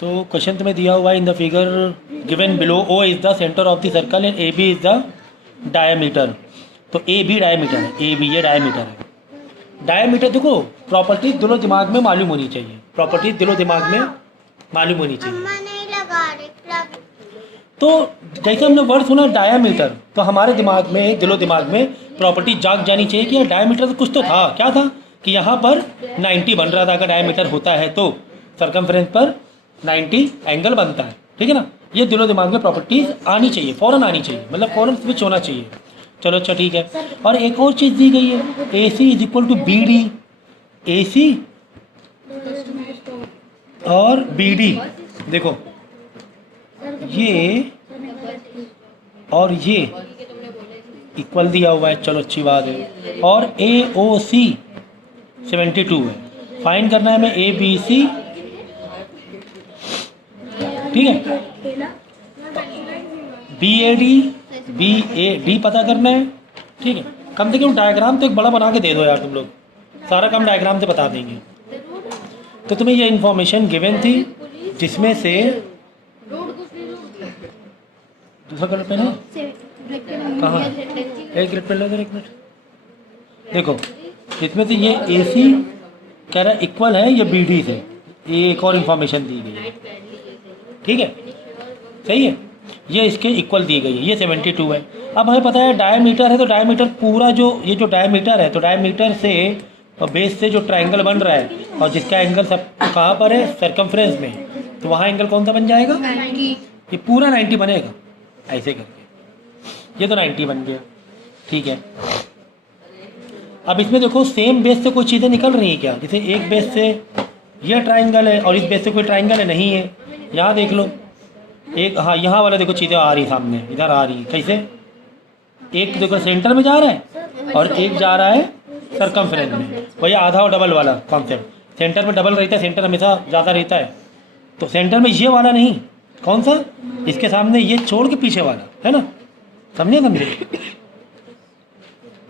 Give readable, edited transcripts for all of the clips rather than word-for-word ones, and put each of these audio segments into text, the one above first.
तो क्वेश्चन तुम्हें दिया हुआ है in the figure given below O is the centre of the circle and A B is the diameter. तो A B diameter है, A B ये डायमीटर है। डायमीटर देखो प्रॉपर्टीज दिलो दिमाग में मालूम होनी चाहिए, प्रॉपर्टीज दिलो दिमाग में मालूम होनी चाहिए। अम्मा नहीं लगा रही प्लग। तो जैसे हमने वर्ड सुना डायमीटर, तो हमारे दिमाग में दिलो दिमाग में प्रॉपर्टी जाग जानी चाहिए कि यार डायमीटर तो कुछ तो था, क्या था कि यहाँ पर 90 बन रहा था। अगर डायमीटर होता है तो सर्कमफ्रेंस पर 90 एंगल बनता है, ठीक है ना। ये दिलो दिमाग में प्रॉपर्टीज आनी चाहिए, फ़ौरन आनी चाहिए, मतलब फ़ौरन स्विच होना चाहिए। चलो अच्छा ठीक है। और एक और चीज़ दी गई है, A C is equal to B D, A C और बी डी। देखो ये और ये इक्वल दिया हुआ है, चलो अच्छी बात है। और ए ओ सी 72 है। फाइंड करना है हमें ए बी सी, ठीक है। बी ए डी पता करना है, ठीक है। कम से कम डायग्राम तो एक बड़ा बना के दे दो यार, तुम लोग सारा काम डायग्राम से बता देंगे। तो तुम्हें ये इन्फॉर्मेशन गिवन थी जिसमें से दूसरा कलर पेन है कहाँ, एक मिनट पेन लो इधर, एक मिनट। देखो इसमें से ये ए सी कह रहा है इक्वल है ये बी डी से, ये एक और इन्फॉर्मेशन दी गई है, ठीक है, सही है। ये इसके इक्वल दी गई है, ये 72 है। अब हमें पता है डायमीटर है, तो डायमीटर पूरा जो ये जो डायमीटर है, तो डायमीटर से और बेस से जो ट्रायंगल बन रहा है और जिसका एंगल सब कहाँ पर है सर्कमफ्रेंस में, तो वहाँ एंगल कौन सा बन जाएगा, 90। ये पूरा 90 बनेगा ऐसे करके। ये तो 90 बन गया, ठीक है। अब इसमें देखो सेम बेस से कोई चीज़ें निकल रही हैं क्या, जैसे एक बेस से ये ट्रायंगल है और इस बेस से कोई ट्रायंगल है, नहीं है। यहाँ देख लो एक, हाँ यहाँ वाला देखो चीज़ें आ रही सामने, इधर आ रही है। कैसे, एक देखो सेंटर में जा रहा है और एक जा रहा है सर्कमफ्रेंस में, वही आधा और डबल वाला कॉन्सेप्ट। सेंटर में डबल रहता है, सेंटर हमेशा ज़्यादा रहता है, तो सेंटर में ये वाला नहीं, कौन सा, इसके सामने ये छोड़ के पीछे वाला है ना, समझे।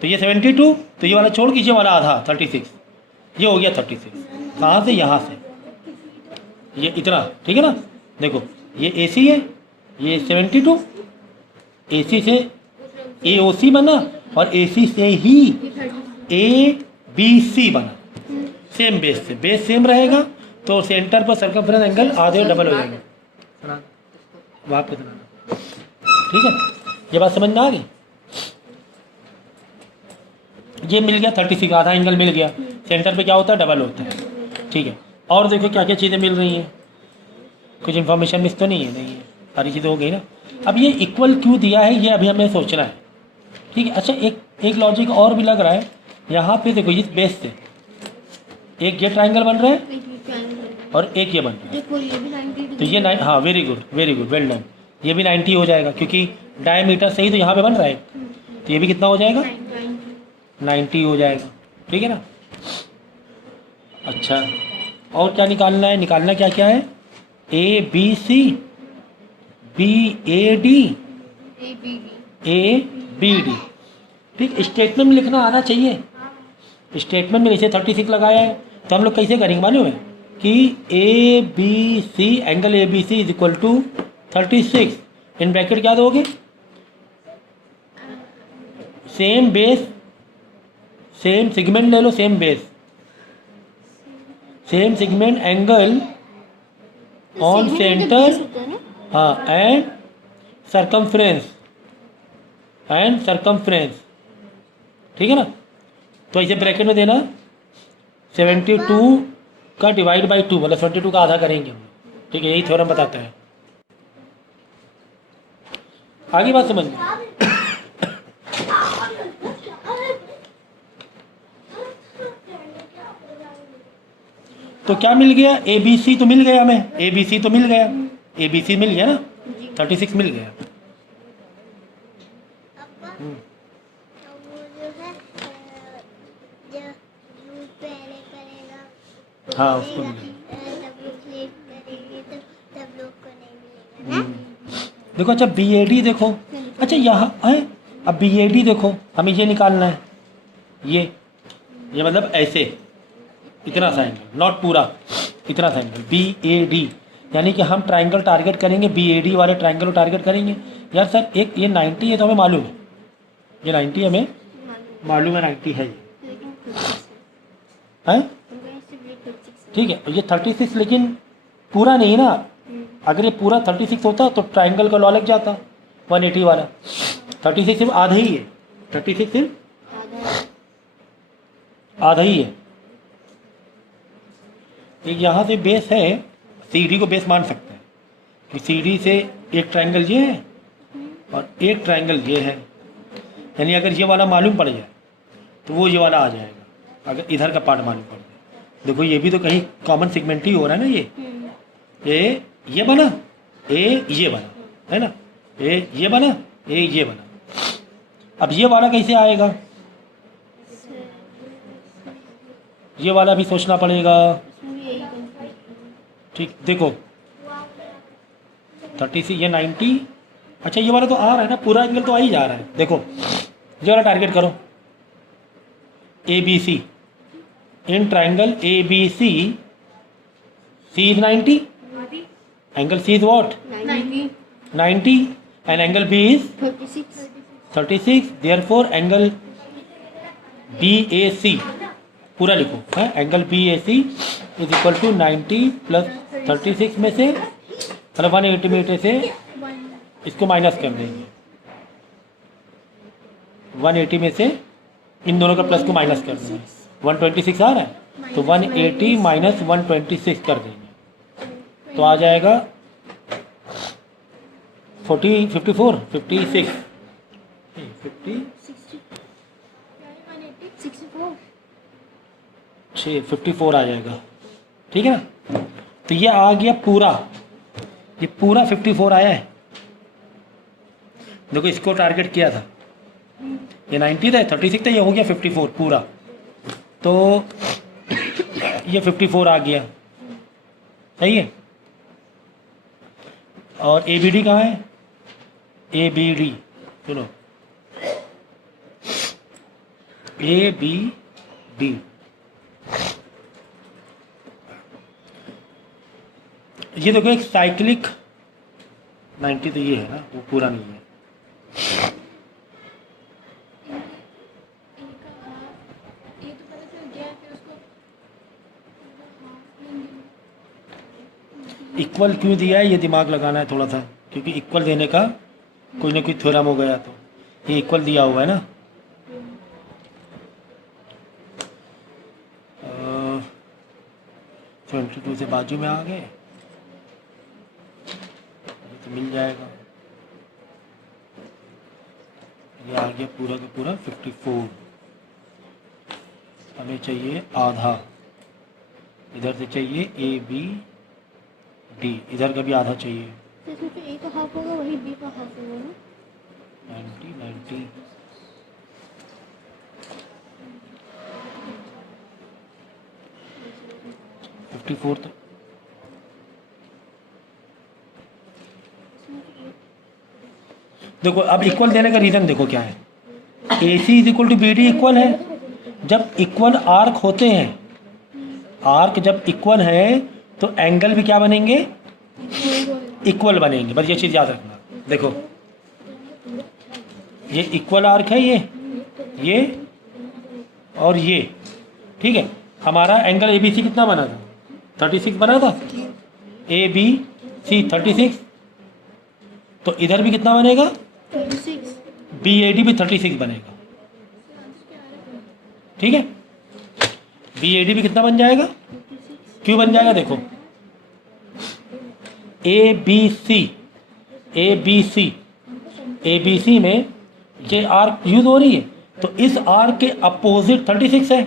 तो ये 72, तो ये वाला छोड़ के ये वाला आधा 36, ये हो गया 36। कहाँ से, यहाँ से ये इतना, ठीक है ना। देखो ये ए सी है, ये 72, ए सी से ए ओ सी बना और ए सी से ही ए बी सी बना, सेम बेस से, बेस सेम रहेगा तो सेंटर पर सर्कमफ्रेंस एंगल आधे और डबल हो जाएंगे। वहाँ पे ठीक है, ये बात समझ में आ गई। ये मिल गया 36, आधा एंगल मिल गया, सेंटर पे क्या होता है, डबल होता है, ठीक है। और देखो क्या क्या चीज़ें मिल रही हैं, कुछ इन्फॉर्मेशन मिस तो नहीं है, नहीं है, सारी चीज़ें हो गई ना। अब ये इक्वल क्यों दिया है ये अभी हमें सोचना है, ठीक है। अच्छा एक लॉजिक और भी लग रहा है यहाँ पे, देखो इस बेस से एक ये ट्रायंगल बन रहा है और एक ये बन रहा है, देखो ये भी 90 तो ये हाँ वेरी गुड वेल डन, ये भी 90 हो जाएगा क्योंकि डायमीटर से ही तो यहाँ पे बन रहा है, तो ये भी कितना हो जाएगा, 90 हो जाएगा, ठीक है ना। अच्छा और क्या निकालना है, निकालना क्या क्या है, A B C, B A D, A B D, ठीक। स्टेटमेंट में लिखना आना चाहिए, स्टेटमेंट में जैसे 36 लगाया है तो हम लोग कैसे करेंगे मालूम है कि A B C, angle A B C is equal to 36, in bracket क्या दोगे, सेम बेस सेम सेगमेंट ले लो, same base same segment angle on centre, हाँ एंड सर्कमफ्रेंस ठीक है ना। तो ऐसे ब्रैकेट में देना 72 का डिवाइड बाई 2, मतलब 72 का आधा करेंगे हम, ठीक है, यही थ्योरम बताता है। आगे बात समझ में। तो क्या मिल गया, ए बी सी तो मिल गया हमें, ए बी सी तो मिल गया, ए बी सी मिल गया ना, 36 मिल गया। तो वो जो है जो पहले करेगा, हाँ उसको मिलेगा। तब लोग लेट करेंगे तो तब लोग को नहीं मिलेगा ना। देखो अच्छा बी ए डी देखो, अच्छा यहाँ है, अब बी ए डी देखो हमें ये निकालना है, ये मतलब ऐसे इतना सा एंगल, नॉट पूरा, इतना सा एंगल बी ए डी, यानी कि हम ट्रायंगल टारगेट करेंगे, BAD वाले ट्रायंगल को टारगेट करेंगे। यार सर एक ये 90 है तो हमें मालूम है, ये 90 हमें मालूम है, 90 है ये, लेकिन 36 हैं? उनका सिर्फ 36 ठीक है, ये 36 लेकिन पूरा नहीं ना। अगर ये पूरा 36 होता तो ट्रायंगल का लॉ लग जाता 180 वाला। 36 सिर्फ आधा ही है, 36 सिर्फ आधा है। आधा ही है। एक यहाँ से बेस है, CD को बेस मान सकते हैं कि CD से एक ट्रायंगल ये है और एक ट्रायंगल ये है, यानी अगर ये वाला मालूम पड़ जाए तो वो ये वाला आ जाएगा, अगर इधर का पार्ट मालूम पड़ जाए। देखो ये भी तो कहीं कॉमन सेगमेंट ही हो रहा है ना, ये बना, ये बना, है ना, ये बना, ये बना। अब ये वाला कैसे आएगा, ये वाला भी सोचना पड़ेगा। इसमें भी यही कंफ्यूज। ठीक, देखो 36 ये 90, अच्छा ये वाला तो आ रहा है ना, पूरा एंगल तो आ ही जा रहा है। देखो ये वाला टारगेट करो, ABC in triangle ABC, C is 90, angle C is what, 90 and angle B is 36, therefore angle BAC पूरा लिखो है, angle BAC is equal to 90 plus 36 में से मतलब 180 में से इसको माइनस कर देंगे, 180 में से इन दोनों का प्लस को माइनस कर देंगे, 126 आ रहा है तो 180 माइनस 126 कर देंगे तो आ जाएगा 54 56 54 आ जाएगा। ठीक है ना, तो ये आ गया पूरा, ये पूरा 54 आया है। देखो इसको टारगेट किया था, ये 90 था, 36 था, ये हो गया 54 पूरा, तो ये 54 आ गया, सही है। और ABD कहाँ है, ABD सुनो, ABD ये देखो एक साइक्लिक 90 तो ये है ना, वो पूरा नहीं है। इक्वल क्यों दिया है ये दिमाग लगाना है थोड़ा सा, क्योंकि इक्वल देने का कोई ना कोई थ्योरम हो गया तो ये इक्वल दिया हुआ है ना। 22 से बाजू में आ गए तो मिल जाएगा, ये आ गया पूरा का पूरा 54। हमें चाहिए आधा, इधर से चाहिए ABD, इधर का भी आधा चाहिए, तो इसमें जो A का हाफ होगा वही B का हाफ होगा ना। 90 54 तो देखो अब इक्वल देने का रीज़न देखो क्या है, AC is equal to BD equal है। जब इक्वल आर्क होते हैं, आर्क जब इक्वल है तो एंगल भी क्या बनेंगे, इक्वल बनेंगे, बस ये चीज़ याद रखना। देखो ये इक्वल आर्क है, ये और ये, ठीक है। हमारा एंगल ABC कितना बना था, 36 बना था, ABC 36, तो इधर भी कितना बनेगा, 36। BAD भी 36 बनेगा, ठीक है। BAD भी कितना बन जाएगा, क्यों बन जाएगा, देखो ABC में ये आर्क यूज हो रही है, तो इस आर्क के अपोजिट 36 है।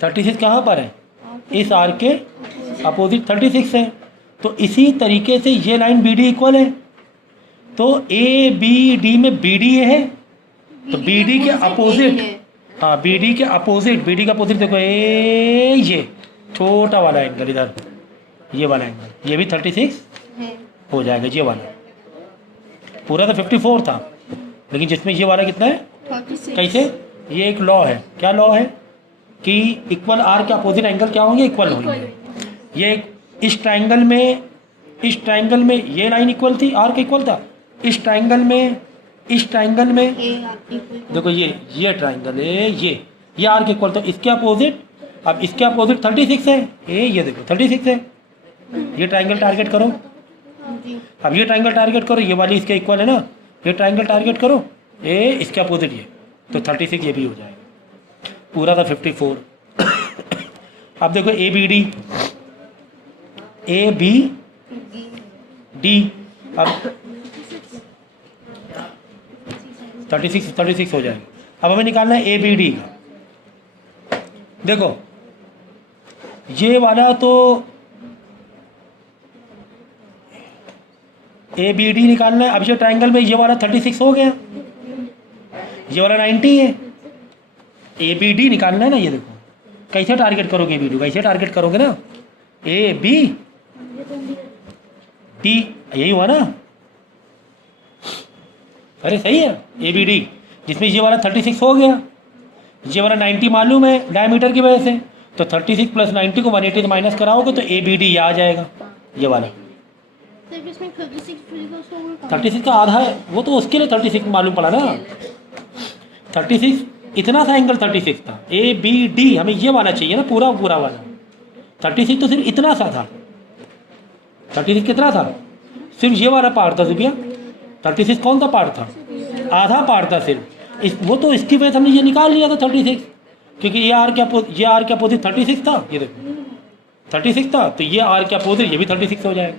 36 कहाँ पर है, इस आर्क के अपोजिट 36 है। तो इसी तरीके से ये लाइन BD इक्वल है, तो ABD में BD है, तो BD के अपोजिट, हाँ BD के अपोजिट, BD का अपोजिट देखो ये छोटा वाला एंगल, इधर ये वाला एंगल, ये भी 36 है। हो जाएगा। ये वाला पूरा तो 54 था, लेकिन जिसमें ये वाला कितना है, 36। कैसे, ये एक लॉ है, क्या लॉ है कि इक्वल आर के अपोजिट एंगल क्या होंगे, इक्वल होंगे। ये इस ट्राइंगल में ये लाइन इक्वल थी, आर्क इक्वल था। इस ट्राइंगल में देखो ये ट्राइंगल है, ये आर्क इक्वल था। इसके अपोजिट, अब इसके अपोजिट 36 है, ये देखो 36 है। ये ट्राइंगल टारगेट करो, अब ये ट्राइंगल टारगेट करो, ये वाली इसके इक्वल है ना, ये ट्राइंगल टारगेट करो, ये इसके अपोजिट ये, तो 36 ये भी हो जाएगा, पूरा था 54। अब देखो ए बी डी, अब 36 हो जाएगा। अब हमें निकालना है ए बी डी का। देखो ये वाला तो ए बी डी निकालना है। अब ये ट्राइंगल में ये वाला 36 हो गया, ये वाला 90 है, ए बी डी निकालना है ना। ये देखो कैसे टारगेट करोगे ए बी डी, कैसे टारगेट करोगे ना, ए बी डी, यही हुआ ना, अरे सही है, ए बी डी, जिसमें ये वाला 36 हो गया, ये वाला 90 मालूम है डायमीटर की वजह से, तो 36 प्लस 90 को 180 से माइनस कराओगे तो ए बी डी ये आ जाएगा, ये वाला 36 का आधा है, वो तो उसके लिए 36 मालूम पड़ा ना। 36 इतना सा एंगल 36 था, ए बी डी हमें ये वाला चाहिए ना, पूरा वाला। 36 तो सिर्फ इतना सा था, 36 कितना था, सिर्फ ये वाला पार्ट था भैया। 36 कौन सा पार्ट था, आधा पार्ट था सिर्फ, वो तो इसकी वजह से हमने ये निकाल लिया था 36, क्योंकि ये आर के अपोजिट 36 था, ये देखो 36 था, तो ये आर के अपोजिट ये भी 36 हो जाएगा,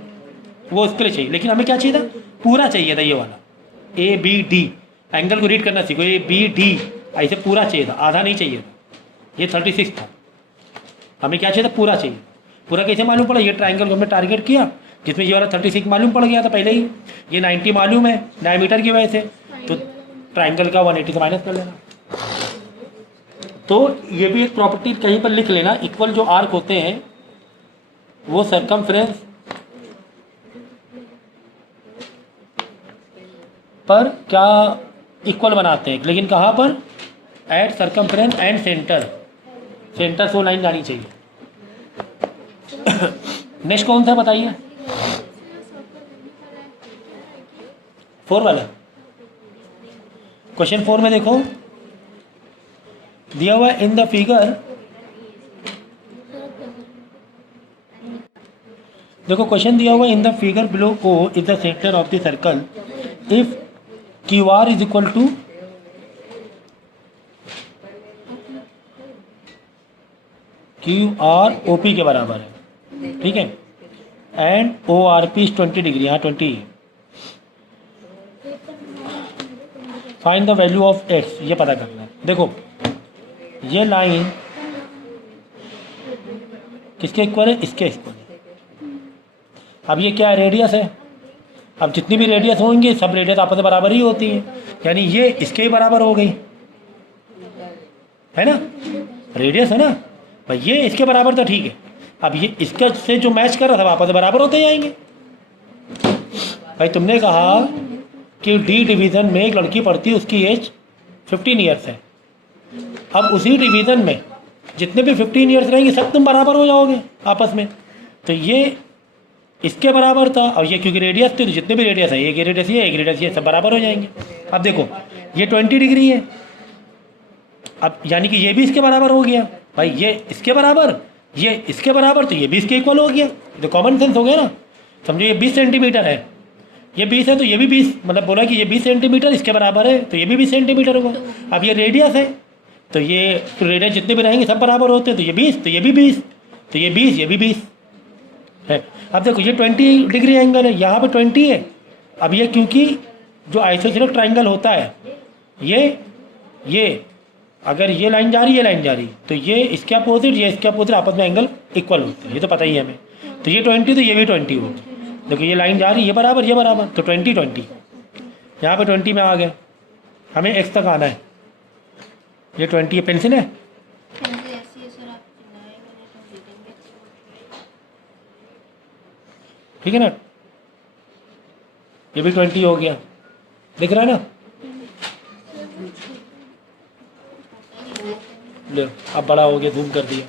वो इसके लिए चाहिए। लेकिन हमें क्या चाहिए था, पूरा चाहिए था, ये वाला ए बी डी, एंगल को रीड करना सीखो, ए बी डी ऐसे पूरा चाहिए था, आधा नहीं चाहिए था। ये 36 था, हमें क्या चाहिए था, पूरा चाहिए। पूरा कैसे मालूम पड़ा, ये ट्राइंगल को हमने टारगेट किया, जिसमें ये वाला 36 मालूम पड़ गया था पहले ही, ये 90 मालूम है डायमीटर की वजह से, तो ट्राइंगल का 180 से माइनस कर लेना। तो ये भी एक प्रॉपर्टी कहीं पर लिख लेना, इक्वल जो आर्क होते हैं वो सरकमफ्रेंस पर क्या इक्वल बनाते हैं, लेकिन कहाँ पर, एट सरकमफ्रेंस एंड सेंटर से वो लाइन जानी चाहिए। नेक्स्ट कौन सा बताइए, 4 वाला। क्वेश्चन 4 में देखो दिया हुआ इन द फिगर, देखो क्वेश्चन दिया हुआ in the figure below O is the centre of the circle if Q R is equal to Q R O P के बराबर है, ठीक है, and O R P 20 degree, यहाँ 20। Find the value of x, ये पता करना है। देखो ये लाइन किसके इक्वल है, इसके इक्वल है। अब ये क्या है, रेडियस है। अब जितनी भी रेडियस होंगी सब रेडियस आपस में बराबर ही होती हैं, यानी ये इसके ही बराबर हो गई है ना, रेडियस है ना भाई, ये इसके बराबर तो ठीक है। अब ये इसके से जो मैच कर रहा था आपस में बराबर होते जाएंगे। भाई तुमने कहा कि डी डिवीज़न में एक लड़की पढ़ती है, उसकी एज 15 ईयर्स है। अब उसी डिवीज़न में जितने भी 15 ईयर्स रहेंगे सब तुम बराबर हो जाओगे आपस में, तो ये इसके बराबर था। और ये क्योंकि रेडियस थी तो जितने भी रेडियस है, एक रेडियस ये सब बराबर हो जाएंगे। अब देखो ये 20 डिग्री है, अब यानी कि ये भी इसके बराबर हो गया। भाई ये इसके बराबर, ये इसके बराबर, तो ये भी इसके इक्वल हो गया। तो कॉमन सेंस हो गया ना, समझो ये 20 सेंटीमीटर है, ये 20 है तो ये भी 20, मतलब बोला कि ये 20 सेंटीमीटर इसके बराबर है तो ये भी 20 सेंटीमीटर होगा। अब ये रेडियस है तो ये रेडियस जितने भी रहेंगे सब बराबर होते हैं, तो ये 20 तो ये भी 20, तो ये 20 ये भी 20 है। अब देखो ये 20 डिग्री एंगल है, यहाँ पे 20 है। अब ये क्योंकि जो आइसोसेलेस ट्राइंगल होता है, ये अगर ये लाइन जा रही है, ये लाइन जा रही, तो ये इसके अपोजिट ये इसके अपोजिट आपस में एंगल इक्वल होते हैं, ये तो पता ही है हमें। तो ये 20 तो ये भी 20 होगी। देखो ये लाइन जा रही है, ये बराबर, तो 20 यहाँ पे 20 में आ गया। हमें एक्स तक आना है, ये 20 है। पेंसिल है, ठीक है ना, ये भी 20 हो गया, दिख रहा है ना। ले अब बड़ा हो गया, धूम कर दिया,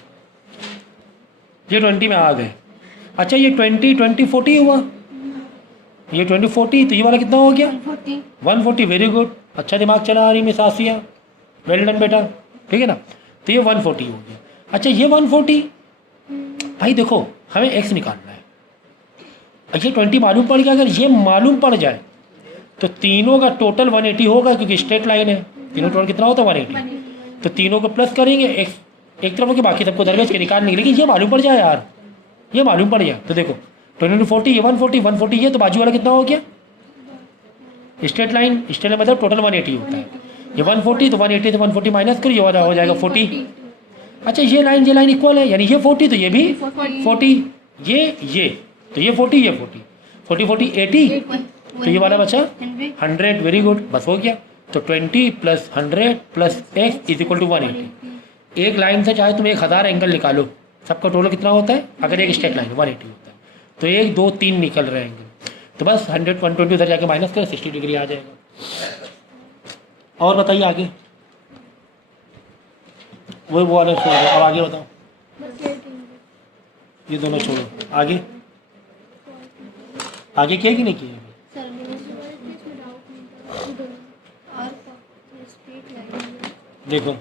ये 20 में आ गए। अच्छा ये 20 20 40 हुआ, ये 20 40, तो ये वाला कितना हो गया 40 140। वेरी गुड, अच्छा दिमाग चला आ रही मिस आसिया, वेल डन बेटा, ठीक है ना। तो ये 140 हो गया। अच्छा ये 140 भाई देखो हमें x निकालना है, ये 20 मालूम पड़ गया। अगर ये मालूम पड़ जाए तो तीनों का टोटल 180 होगा, क्योंकि स्ट्रेट लाइन है, तीनों टोटल कितना होता है 180। तो तीनों को प्लस करेंगे, एक तरफ के बाकी सबको दरवेज के निकालने के, लेकिन ये मालूम पड़ जाए यार, ये मालूम पड़ जाए तो देखो 20 40 ये 140 140 ये, तो बाजू वाला कितना हो गया स्ट्रेट लाइन, स्ट्रेट लाइन मतलब टोटल 180 होता है। ये 140 तो 180 से 140 माइनस करो, ये वाला हो जाएगा 40। अच्छा ये लाइन इक्वल है, यानी ये 40 तो ये भी 40, ये तो ये 40 ये 40 40 40 80, तो ये वाला बचा 100। वेरी गुड, बस हो गया। तो 20 + 100 + x इज इक्वल टू 180। एक लाइन से चाहे तुम 1000 एंगल निकालो, सबका टोटल कितना होता है, अगर एक स्ट्रेट लाइन 180 होता है तो 1 2 3 निकल रहे एंगल, तो बस 100 120 उधर जाके माइनस करें 60 डिग्री आ जाएगा। और बताइए आगे, वो वाला छोड़ दो, अब आगे बताओ, ये दोनों छोड़ो, आगे आगे किया कि नहीं किया अभी? सर और स्ट्रेट लाइन देखो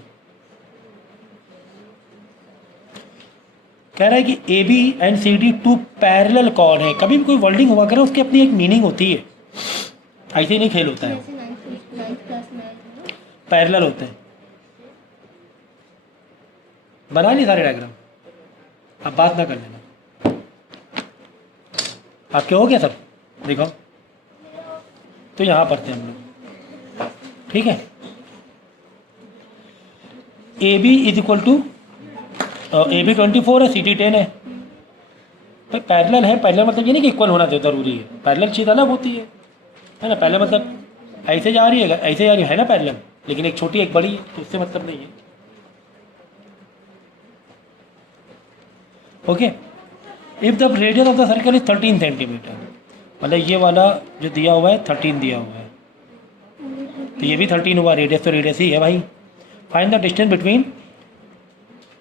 कह रहा है कि A B and C D 2 parallel chord है। कभी भी कोई वर्डिंग हुआ करे उसकी अपनी एक मीनिंग होती है, ऐसे ही नहीं खेल होता है, जैसे 9 + 9 पैरेलल होते हैं। बना नहीं सारे डायग्राम, अब बात ना कर लेना, आपके हो गया सब, देखो तो यहाँ पढ़ते हैं हम लोग, ठीक है। A B is equal to A B 24 है, सी डी 10 है। भाई पैरेलल है, पैरेलल मतलब ये नहीं कि इक्वल होना जरूरी है, पैरेलल चीज़ अलग होती है ना। पैरेलल मतलब ऐसे जा रही है, ऐसे जा रही है ना पैरेलल, लेकिन एक छोटी एक बड़ी है, तो इससे मतलब नहीं है। Okay, if the radius of the circle is 13 centimetre, मतलब ये वाला जो दिया हुआ है 13 दिया हुआ है, तो ये भी 13 हुआ, रेडियस तो रेडियस ही है भाई। Find the distance between,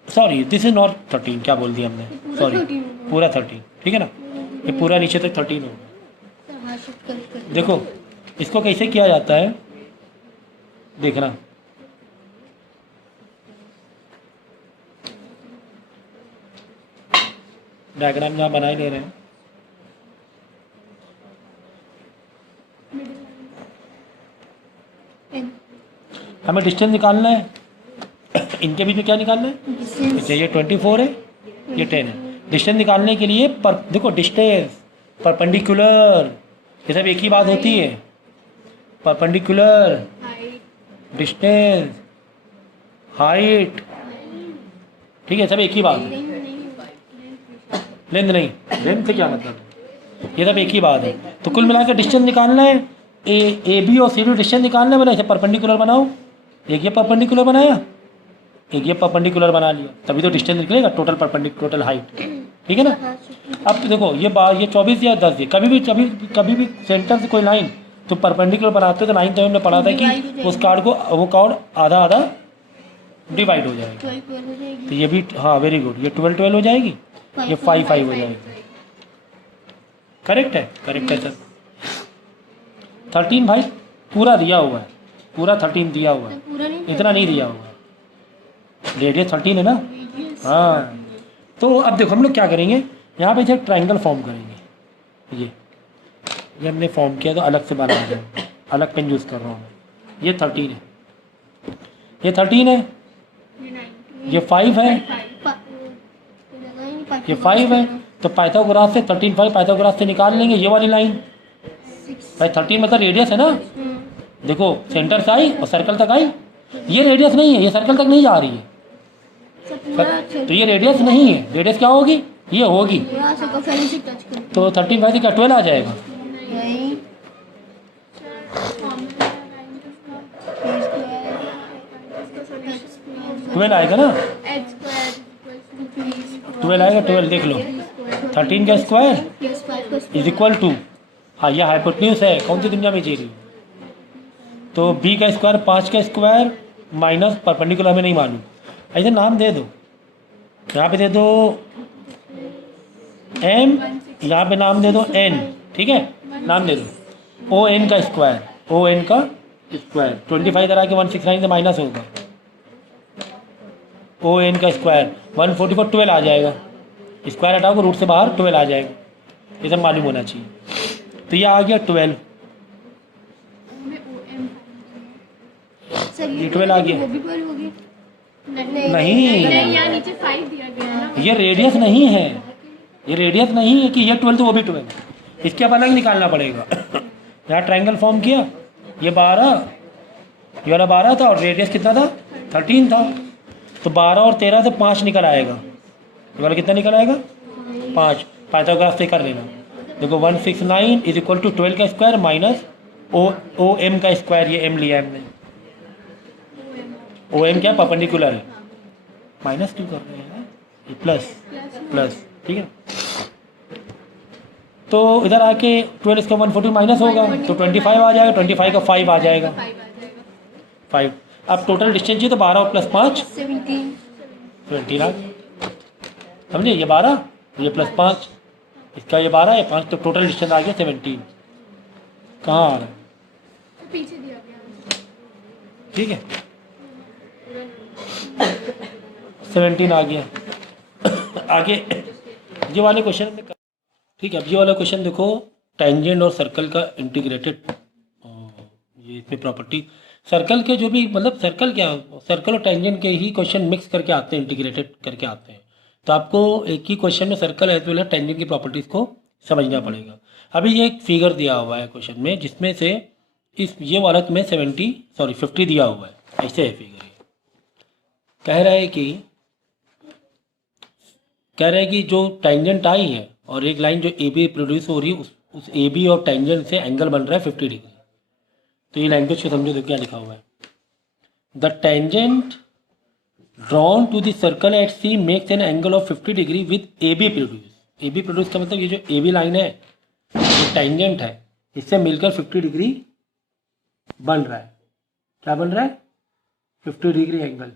sorry this is not 13, क्या बोल दिया हमने, सॉरी पूरा 13, ठीक है ना, ये पूरा नीचे तक 13 होगा। देखो इसको कैसे किया जाता है देखना, डायग्राम जहाँ बना ही ले रहे हैं, हमें डिस्टेंस निकालना है, इनके बीच में क्या निकालना है, अच्छा ये 24 है, ये 10 है। डिस्टेंस निकालने के लिए देखो डिस्टेंस परपेंडिकुलर, ये सब एक ही बात होती है, परपेंडिकुलर डिस्टेंस हाइट, ठीक है, सब एक ही बात है। लेंथ नहीं, लेंथ से क्या मतलब, ये सब एक ही बात है। तो कुल मिलाकर डिस्टेंस निकालना है, ए बी और सी डी डिस्टेंस निकालना है, मैंने ऐसे परपेंडिकुलर बनाओ, एक ये परपेंडिकुलर बनाया, एक ये परपेंडिकुलर बना लिया, तभी तो डिस्टेंस निकलेगा, टोटल परपेंडिकुलर टोटल हाइट, ठीक है ना। अब देखो ये 24 या 10 है, कभी भी सेंटर से कोई लाइन तो परपेंडिकुलर बनाते हो, तो 9th में हमने पढ़ा था कि उस कार्ड को वो कार्ड आधा आधा डिवाइड हो जाएगा, तो ये भी हाँ वेरी गुड, ये 12 हो जाएगी, ये 5 हो जाएगी, करेक्ट है सर। 13 भाई पूरा दिया हुआ है, पूरा 13 दिया हुआ है, इतना नहीं दिया हुआ है, रेडियस 13 है ना, हाँ। तो अब देखो हम लोग क्या करेंगे, यहाँ पे एक ट्रायंगल फॉर्म करेंगे, ये हमने फॉर्म किया तो अलग से बना रहे हैं, अलग पेन यूज़ कर रहा हूँ, ये 13 है, ये 13 है, ये 5 है, ये 5 है, तो पाइथागोरस से 13 5 पाइथागोरस से निकाल लेंगे ये वाली लाइन। भाई 13 मतलब रेडियस है ना, देखो सेंटर से आई और सर्कल तक आई, ये रेडियस नहीं है, ये सर्कल तक नहीं जा रही है, तो ये रेडियस नहीं है, रेडियस क्या होगी, ये होगी, तो 13 5 का 12 आ जाएगा, ट्वेल्व आएगा ना, 12 आएगा, 12 देख लो, 13 का स्क्वायर इज इक्वल टू, हाँ ये हाइपोटेन्यूज है, कौन सी दुनिया में जी रही हो, तो बी का स्क्वायर 5 का स्क्वायर माइनस परपेंडिकुलर हमें नहीं मालूम, ऐसे नाम दे दो, यहाँ पे दे दो एम, यहाँ पे नाम दे दो एन, ठीक है, नाम दे दो ओ एन का स्क्वायर, ओ एन का स्क्वायर 25 इधर आके 169 से माइनस होगा, ओ एन का स्क्वायर 144 12 आ जाएगा, स्क्वायर हटाओगे रूट से बाहर 12 आ जाएगा, ये सब मालूम होना चाहिए। तो ये आ गया 12, सर ये 12 आ गया। वो भी 12 होगी। नहीं, यहाँ नीचे 5 दिया गया है ना। ये रेडियस नहीं है, ये रेडियस नहीं है कि ये 12 तो वो भी 12, इसके अब अलग निकालना पड़ेगा। यहाँ ट्रायंगल फॉर्म किया, ये 12, ये वाला 12 था और रेडियस कितना था 13 था, तो 12 और 13 से 5 निकल आएगा, ये वाला कितना निकल आएगा 5, पाइथागोरस से कर लेना। देखो 169 इज इक्वल टू 12 का स्क्वायर माइनस ओ एम का स्क्वायर, ये एम लिया हमने, ओ एम क्या परपेंडिकुलर है, माइनस क्यों कर रहे हैं, ये प्लस, ठीक है। तो इधर आके 12 इसका 140 माइनस होगा तो 25 आ जाएगा, 25 का 5 आ जाएगा, 5। अब टोटल डिस्टेंस है तो 12 और प्लस 5 20 आ गया, समझे, ये 12 ये प्लस 5, इसका ये 12 ये 5, तो टोटल डिस्टेंस आ गया 17। कहाँ आ रहा है, पीछे दिया गया। ठीक है 17 आ गया। आगे ये वाले क्वेश्चन में, ठीक है, अब ये वाला क्वेश्चन देखो, टेंजेंट और सर्कल का इंटीग्रेटेड, ये इसमें प्रॉपर्टी, सर्कल के जो भी मतलब सर्कल क्या, सर्कल और टेंजेंट के ही क्वेश्चन मिक्स करके आते हैं, इंटीग्रेटेड करके आते हैं, तो आपको एक ही क्वेश्चन में circle as well as tangent की प्रॉपर्टीज़ को समझना पड़ेगा। अभी ये एक फिगर दिया हुआ है क्वेश्चन में, जिसमें से इस ये वाला तुम्हें 50 दिया हुआ है, ऐसे है फिगर, ये कह रहा है कि जो टेंजेंट आई है और एक लाइन जो ए बी प्रोड्यूस हो रही है, उस ए बी और टेंजेंट से एंगल बन रहा है 50 डिग्री। तो ये लैंग्वेज को समझो, तो क्या लिखा हुआ है, the tangent drawn to the circle at C makes an angle of 50 degree with A B produce. A B produce का मतलब ये जो ए बी लाइन है, जो टेंजेंट है, इससे मिलकर 50 डिग्री बन रहा है, क्या बन रहा है 50 डिग्री एंगल,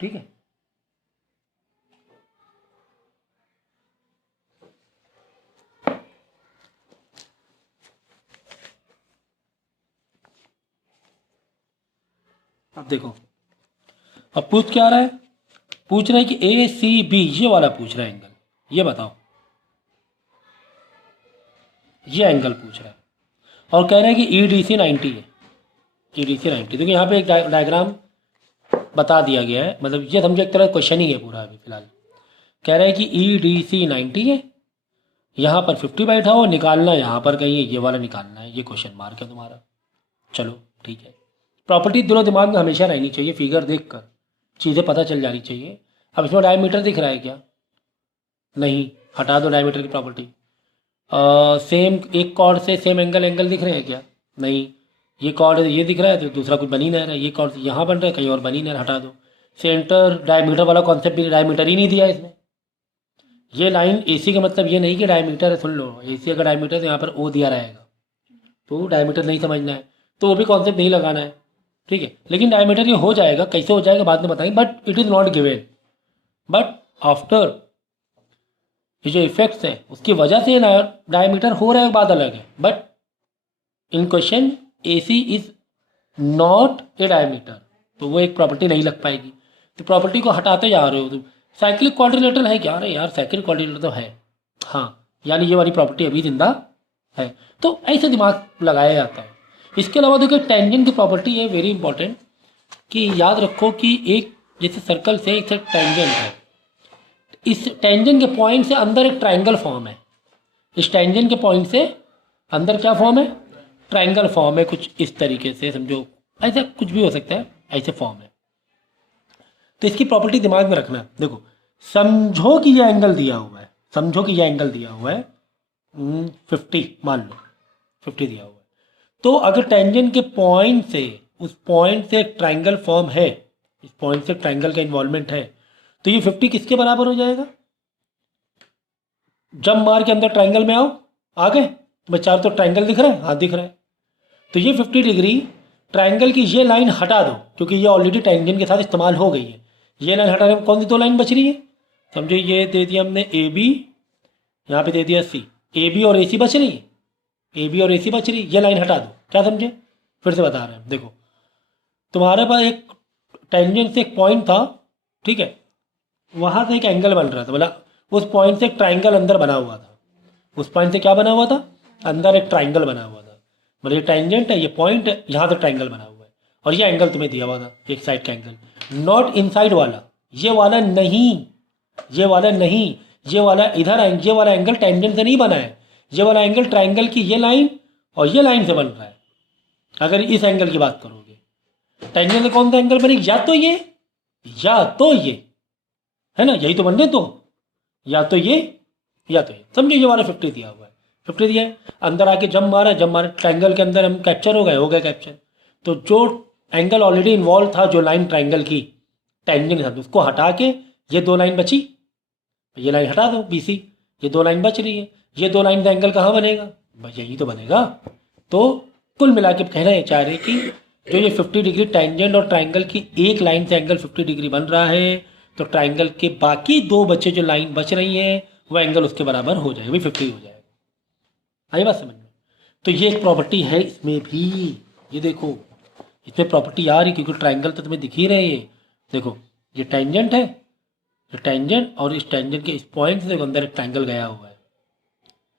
ठीक है। अब देखो, अब पूछ क्या रहा है, पूछ रहा है कि ए सी बी, ये वाला पूछ रहा है एंगल, ये बताओ, ये एंगल पूछ रहा है और कह रहा है कि ई डी सी 90 है, ई डी सी 90। देखो यहाँ पे एक डायग्राम बता दिया गया है, मतलब ये समझो एक तरह क्वेश्चन ही है पूरा। अभी फिलहाल कह रहा है कि ई डी सी 90 है, यहाँ पर 50 बैठा हो, निकालना यहाँ पर कहीं है, ये वाला निकालना है, ये क्वेश्चन मार्क है तुम्हारा। चलो ठीक है, प्रॉपर्टी दोनों दिमाग में हमेशा रहनी चाहिए, फिगर देखकर चीज़ें पता चल जानी चाहिए। अब इसमें डायमीटर दिख रहा है क्या, नहीं, हटा दो डायमीटर की प्रॉपर्टी। सेम एक कॉर्ड से सेम एंगल दिख रहे हैं क्या, नहीं, ये कॉर्ड ये दिख रहा है तो दूसरा कुछ बन ही नहीं रहा है, ये कॉर्ड यहाँ बन रहा है कहीं और बन ही नहीं रहा, हटा दो। सेंटर डायमीटर वाला कॉन्सेप्ट भी, डायमीटर ही नहीं दिया इसमें। ये लाइन एसी का मतलब ये नहीं कि डायमीटर है, सुन लो, एसी अगर डायमीटर तो यहाँ पर ओ दिया रहेगा, तो डायमीटर नहीं समझना है, तो वो भी कॉन्सेप्ट नहीं लगाना है, ठीक है। लेकिन डायमीटर ये हो जाएगा, कैसे हो जाएगा बाद में बताएंगे, but it is not given, but after ये जो इफेक्ट्स हैं उसकी वजह से डायमीटर हो रहा है, बात अलग है, but in question AC is not a diameter, तो वो एक प्रॉपर्टी नहीं लग पाएगी। तो प्रॉपर्टी को हटाते जा रहे हो तुम। साइक्लिक क्वाड्रिलेटरल है क्या, अरे यार साइक्लिक क्वाड्रिलेटरल तो है, हाँ, यानी ये वाली प्रॉपर्टी अभी जिंदा है, तो ऐसे दिमाग लगाया जाता है। इसके अलावा देखो टेंजेंट की प्रॉपर्टी है वेरी इंपॉर्टेंट, कि याद रखो कि एक जैसे सर्कल से एक टेंजेंट है, इस टेंजेंट के पॉइंट से अंदर एक ट्रायंगल फॉर्म है, इस टेंजेंट के पॉइंट से अंदर क्या फॉर्म है, ट्रायंगल फॉर्म है, कुछ इस तरीके से समझो, ऐसा कुछ भी हो सकता है, ऐसे फॉर्म है। तो इसकी प्रॉपर्टी दिमाग में रखना। देखो समझो कि यह एंगल दिया हुआ है, समझो कि यह एंगल दिया हुआ है 50, मान लो 50 दिया हुआ है, तो अगर टेंजेंट के पॉइंट से उस पॉइंट से ट्रायंगल फॉर्म है, इस पॉइंट से ट्रायंगल का इन्वॉल्वमेंट है, तो ये 50 किसके बराबर हो जाएगा, जब मार के अंदर ट्रायंगल में आओ, आ गए बच्चा, तो ट्रायंगल दिख रहा है, हाँ दिख रहा है, तो ये 50 डिग्री ट्रायंगल की ये लाइन हटा दो, क्योंकि ये ऑलरेडी टेंजेंट के साथ इस्तेमाल हो गई है। ये लाइन हटाने में कौन सी दो लाइन बच रही है, समझो ये दे दिया हमने ए बी, यहाँ पे दे दिया सी, ए बी और ए सी बच रही, ए बी और ए सी बच रही, ये लाइन हटा दो। क्या समझे? फिर से बता रहे हैं, देखो तुम्हारे पास एक टेंजेंट से एक पॉइंट था, ठीक है, वहाँ से एक एंगल बन रहा था, बोला उस पॉइंट से एक ट्राइंगल अंदर बना हुआ था, उस पॉइंट से क्या बना हुआ था? अंदर एक ट्राइंगल बना हुआ था। मतलब ये टेंजेंट है, ये पॉइंट है, यहाँ से ट्राइंगल बना हुआ है और ये एंगल तुम्हें दिया हुआ था, एक साइड का एंगल, नॉट इनसाइड वाला, ये वाला नहीं, ये वाला नहीं, ये वाला इधर, ये वाला एंगल टेंजेंट से नहीं बना है, ये वाला एंगल ट्राइंगल की ये लाइन और ये लाइन से बन रहा है। अगर इस एंगल की बात करोगे, टेंजेंट से कौन सा एंगल बनेगी? या तो ये या तो ये, है ना, यही तो बन रहे तो, या तो ये या तो ये। समझो ये वाला 50 दिया हुआ है, 50 दिया है, अंदर आके जंप मारा, जंप मारा, ट्राइंगल के अंदर हम कैप्चर हो गए कैप्चर। तो जो एंगल ऑलरेडी इन्वॉल्व था, जो लाइन ट्राइंगल की टेंजेंट के साथ, उसको हटा के ये दो लाइन बची, ये लाइन हटा दो BC, ये दो लाइन बच रही है, ये दो लाइन का एंगल कहाँ बनेगा? बस यही तो बनेगा। तो कुल मिला के कहना ये चाह रहे कि जो ये 50 डिग्री टेंजेंट और ट्राइंगल की एक लाइन से एंगल 50 डिग्री बन रहा है, तो ट्राइंगल के बाकी दो बचे जो लाइन बच रही है वो एंगल उसके बराबर हो जाएगा, वही 50 हो जाएगा। आई बात समझ में? तो ये एक प्रॉपर्टी है इसमें भी, ये देखो इसमें प्रॉपर्टी आ रही, क्योंकि ट्राइंगल तो तुम्हें दिख ही रहे हैं। देखो ये टेंजेंट है, ये टेंजेंट और इस टेंजेंट के इस पॉइंट से अंदर एक ट्राइंगल गया हुआ है,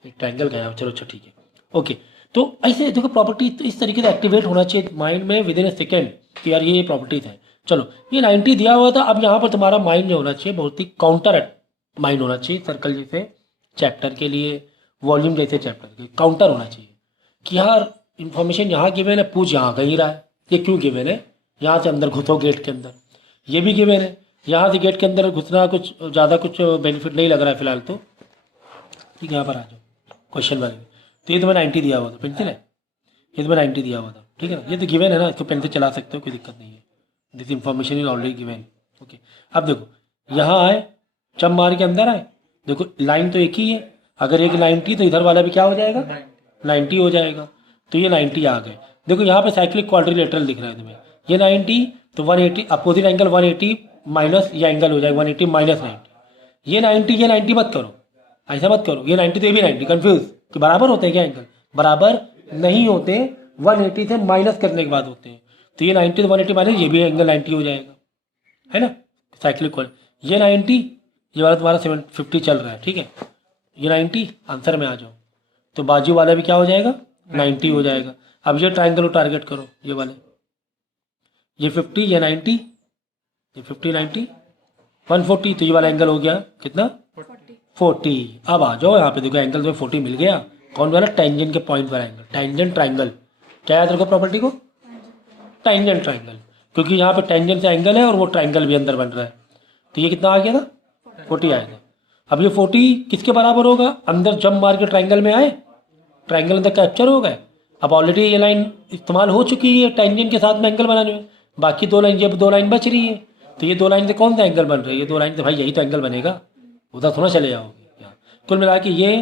एक ट्राइंगल गया हुआ, चलो अच्छा ठीक है, ओके। तो ऐसे देखो प्रॉपर्टी तो इस तरीके से एक्टिवेट होना चाहिए माइंड में विद इन ए सेकेंड कि यार ये प्रॉपर्टीज है। चलो ये 90 दिया हुआ था, अब यहाँ पर तुम्हारा माइंड जो होना चाहिए बहुत ही काउंटर माइंड होना चाहिए, सर्कल जैसे चैप्टर के लिए, वॉल्यूम जैसे चैप्टर के काउंटर होना चाहिए कि यार इन्फॉर्मेशन यहाँ गिवन है, पूछ यहाँ कहीं रहा है, ये क्यों गिवन है, यहाँ से अंदर घुसो गेट के अंदर, ये भी गिवन है, यहाँ से गेट के अंदर घुसना कुछ ज़्यादा कुछ बेनिफिट नहीं लग रहा है फिलहाल, तो ठीक है यहाँ पर आ जाओ क्वेश्चन वाले। तो ये तुम्हें 90 दिया हुआ था, पेंसिल है, ये तुम्हें 90 दिया हुआ था, ठीक है ना, ये तो गिवन है ना, इसको पेन से चला सकते हो, कोई दिक्कत नहीं है, this information is already given, okay. अब देखो यहाँ आए, जब मार के अंदर आए, देखो लाइन तो एक ही है, अगर एक 90 तो इधर वाला भी क्या हो जाएगा? 90 हो जाएगा। तो ये 90 आ गए। देखो यहाँ पे साइक्लिक क्वाड्रिलेटरल दिख रहा है तुम्हें, ये 90 तो 180 अपोजिट एंगल 180 माइनस ये एंगल हो जाएगा 180 माइनस 90, ये 90 मत करो, ऐसा मत करो, ये 90 तो ये भी 90, कन्फ्यूज कि बराबर होते हैं क्या एंगल? बराबर नहीं होते, 180 से माइनस करने के बाद होते हैं। तो ये 90 तो 180 माइनस ये भी एंगल 90 हो जाएगा, है ना, साइक्लिक क्वाड। ये 90, ये वाला तुम्हारा 750 चल रहा है, ठीक है, ये 90 आंसर में आ जाओ, तो बाजू वाला भी क्या हो जाएगा? 90 हो जाएगा। अब ये ट्राइंगल को टारगेट करो, ये वाले, ये 50, ये 90, ये 50 90 140, तो ये वाला एंगल हो गया कितना? 40। अब आ जाओ यहाँ पे, देखो एंगल तो 40 मिल गया, कौन वाला? टेंजेंट के पॉइंट वाला एंगल, टेंजेंट ट्राइंगल। क्या याद रखो प्रॉपर्टी को? टेंजेंट ट्राइंगल, क्योंकि यहाँ पे टेंजेंट से एंगल है और वो ट्राइंगल भी अंदर बन रहा है। तो ये कितना आ गया था? 40 आया था। अब ये 40 किसके बराबर होगा? अंदर जंप मार के ट्राइंगल में आए, ट्राइंगल अंदर कैप्चर हो गए, अब ऑलरेडी ये लाइन इस्तेमाल हो चुकी है टेंजेंट के साथ में एंगल बनाने में, बाकी दो लाइन, ये दो लाइन बच रही है, तो ये दो लाइन से कौन सा एंगल बन रहा है? ये दो लाइन से भाई यही तो एंगल बनेगा, उधर थोड़ा चले जाओगे। कुल मिला के ये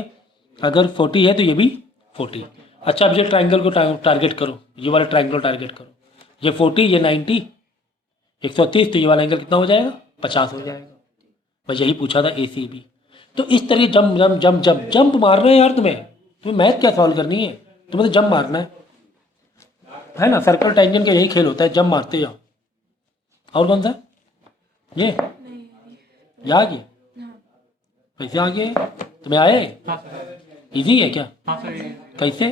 अगर 40 है तो ये भी 40। अच्छा अब ये ट्राइंगल को टारगेट करो, ये वाला ट्राइंगल को टारगेट करो, ये 40, ये 90, 130, तो ये वाला एंगल कितना हो जाएगा? 50 हो जाएगा। बस यही पूछा था ACB। तो इस तरह jump jump jump jump jump मारना है यार, तुम्हें मैथ क्या सॉल्व करनी है, तुम्हें तो जंप मारना है ना, सर्कल टेंजेंट का यही खेल होता है, जंप मारते जाओ। और कौन सा? ये आ गया, कैसे आ गया? तुम्हें आए? इजी है क्या? कैसे?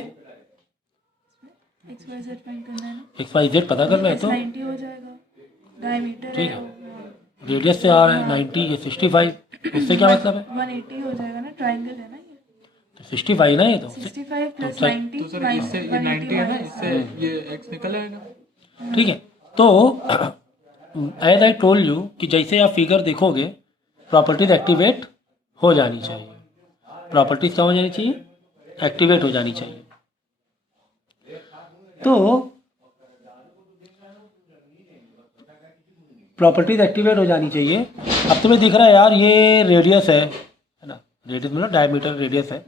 XYZ पता करना है तो 90 हो जाएगा, डायमीटर ठीक है, रेडियस से आ रहा है 90, ये 65, इससे क्या मतलब है? 180 हो जाएगा ना, ट्राइंगल है ना ये, तो 65 ना, ये तो 65 प्लस सर- 90 तो सर इससे ये 90 है ना, इससे ये x निकल आएगा। ठीक है। तो एज आई टोल्ड यू कि जैसे आप फिगर देखोगे प्रॉपर्टीज एक्टिवेट हो जानी चाहिए, प्रॉपर्टीज क्या हो जानी चाहिए? एक्टिवेट हो जानी चाहिए। तो प्रॉपर्टीज एक्टिवेट हो जानी चाहिए। अब तुम्हें दिख रहा है यार ये रेडियस है ना, रेडियस मतलब डायमीटर रेडियस है,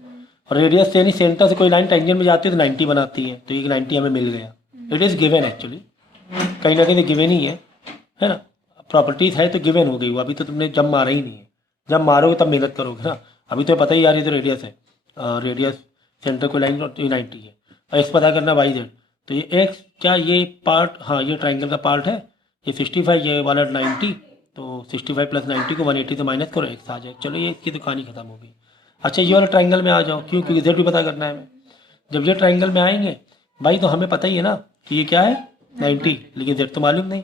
और रेडियस से यानी सेंटर से कोई लाइन टेंजेंट में जाती है तो 90 बनाती है, तो ये 90 हमें मिल गया। इट इज़ गिवन एक्चुअली, कहीं ना कहीं गिवन ही है ना, प्रॉपर्टीज है तो गिवन हो गई वो, अभी तो तुमने जब मारा ही नहीं है, जब मारोगे तब मेहनत करोगे ना। अभी तो पता ही यार ये तो रेडियस है, रेडियस सेंटर को लाइन 90 है, और एक्स पता करना वाई जेड। तो ये एक्स क्या ये पार्ट, हाँ ये ट्राइंगल का पार्ट है, ये 65 ये वाला 90, तो 65 प्लस 90 को 180 से माइनस करो एक्स आ जाए। चलो ये इसकी तो कहानी खत्म हो गई। अच्छा ये वाला ट्राइंगल में आ जाओ, क्यों? क्योंकि जेड भी पता करना है हमें। जब ये ट्राइंगल में आएंगे भाई तो हमें पता ही है ना कि ये क्या है 90, लेकिन जेड तो मालूम नहीं।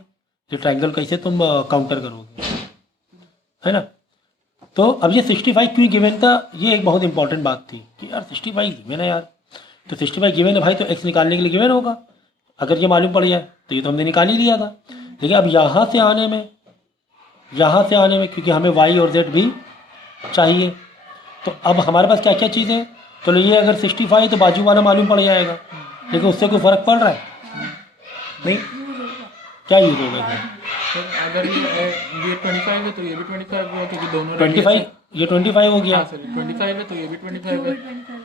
ये ट्राइंगल कैसे तुम काउंटर करोगे, है ना? तो अब ये 65 क्यों गिवन था, ये एक बहुत इंपॉर्टेंट बात थी कि यार 65 गिवन है यार, तो 65 गिवन है भाई, तो एक्स निकालने के लिए गिवन होगा। अगर ये मालूम पड़ जाए तो ये तो हमने निकाल ही लिया था। लेकिन अब यहाँ से आने में क्योंकि हमें वाई और जेड भी चाहिए, तो अब हमारे पास क्या क्या चीज़ें हैं। चलो ये अगर 65 तो बाजू वाला मालूम पड़ जाएगा, लेकिन उससे कोई फ़र्क पड़ रहा है नहीं, क्या यूज़ होगा इसमें? सर अगर ये 25 है तो ये भी 25 होगा, क्योंकि दोनों 25 ये 25 हो गया। हाँ सर 25 है तो ये भी 25 है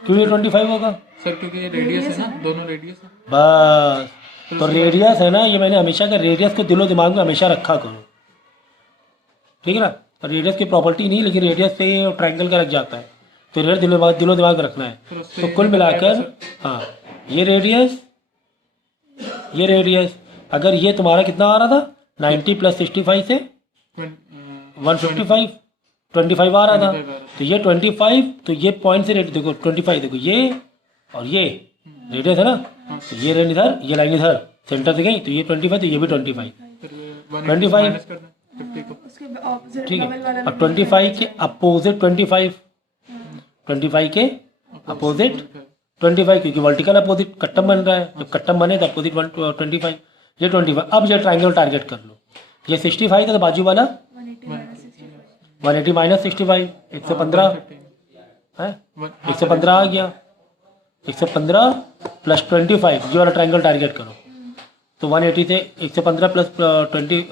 क्यों ये 25 होगा? सर, क्योंकि ये रेडियस है ना, दोनों रेडियस है। बस तो रेडियस है ना, ये मैंने हमेशा का रेडियस को दिलो दिमाग में हमेशा रखा करो, ठीक है ना? रेडियस की प्रॉपर्टी नहीं, लेकिन रेडियस से ट्राइंगल का लग जाता है, तो रेडियस दिलो दिमाग रखना है। तो कुल मिलाकर हाँ ये रेडियस अगर ये तुम्हारा कितना आ रहा था 90 प्लस 65 से 155 25 आ रहा था, तो ये 25, तो ये पॉइंट से रेट देखो 25, देखो ये और ये रेडियस है ना, तो ये लाइन इधर, ये लाइन इधर सेंटर से गई, तो ये 25, तो ये भी 25 उसके ऑपोजिट ठीक बगल है। वाला और 25 के अपोजिट 25 के अपोजिट 25, क्योंकि वर्टिकल अपोजिट कट्टम बन रहा है, जब कट्टम बने तो अपोजिट 25, ये 25। अब ये ट्राइंगल टारगेट कर लो, ये 65 था तो बाजू वाला 180 माइनस 65 115 है, 115 आ गया, 115 प्लस 25, ये वाला ट्राइंगल टारगेट करो। तो 180 से 115 प्लस 20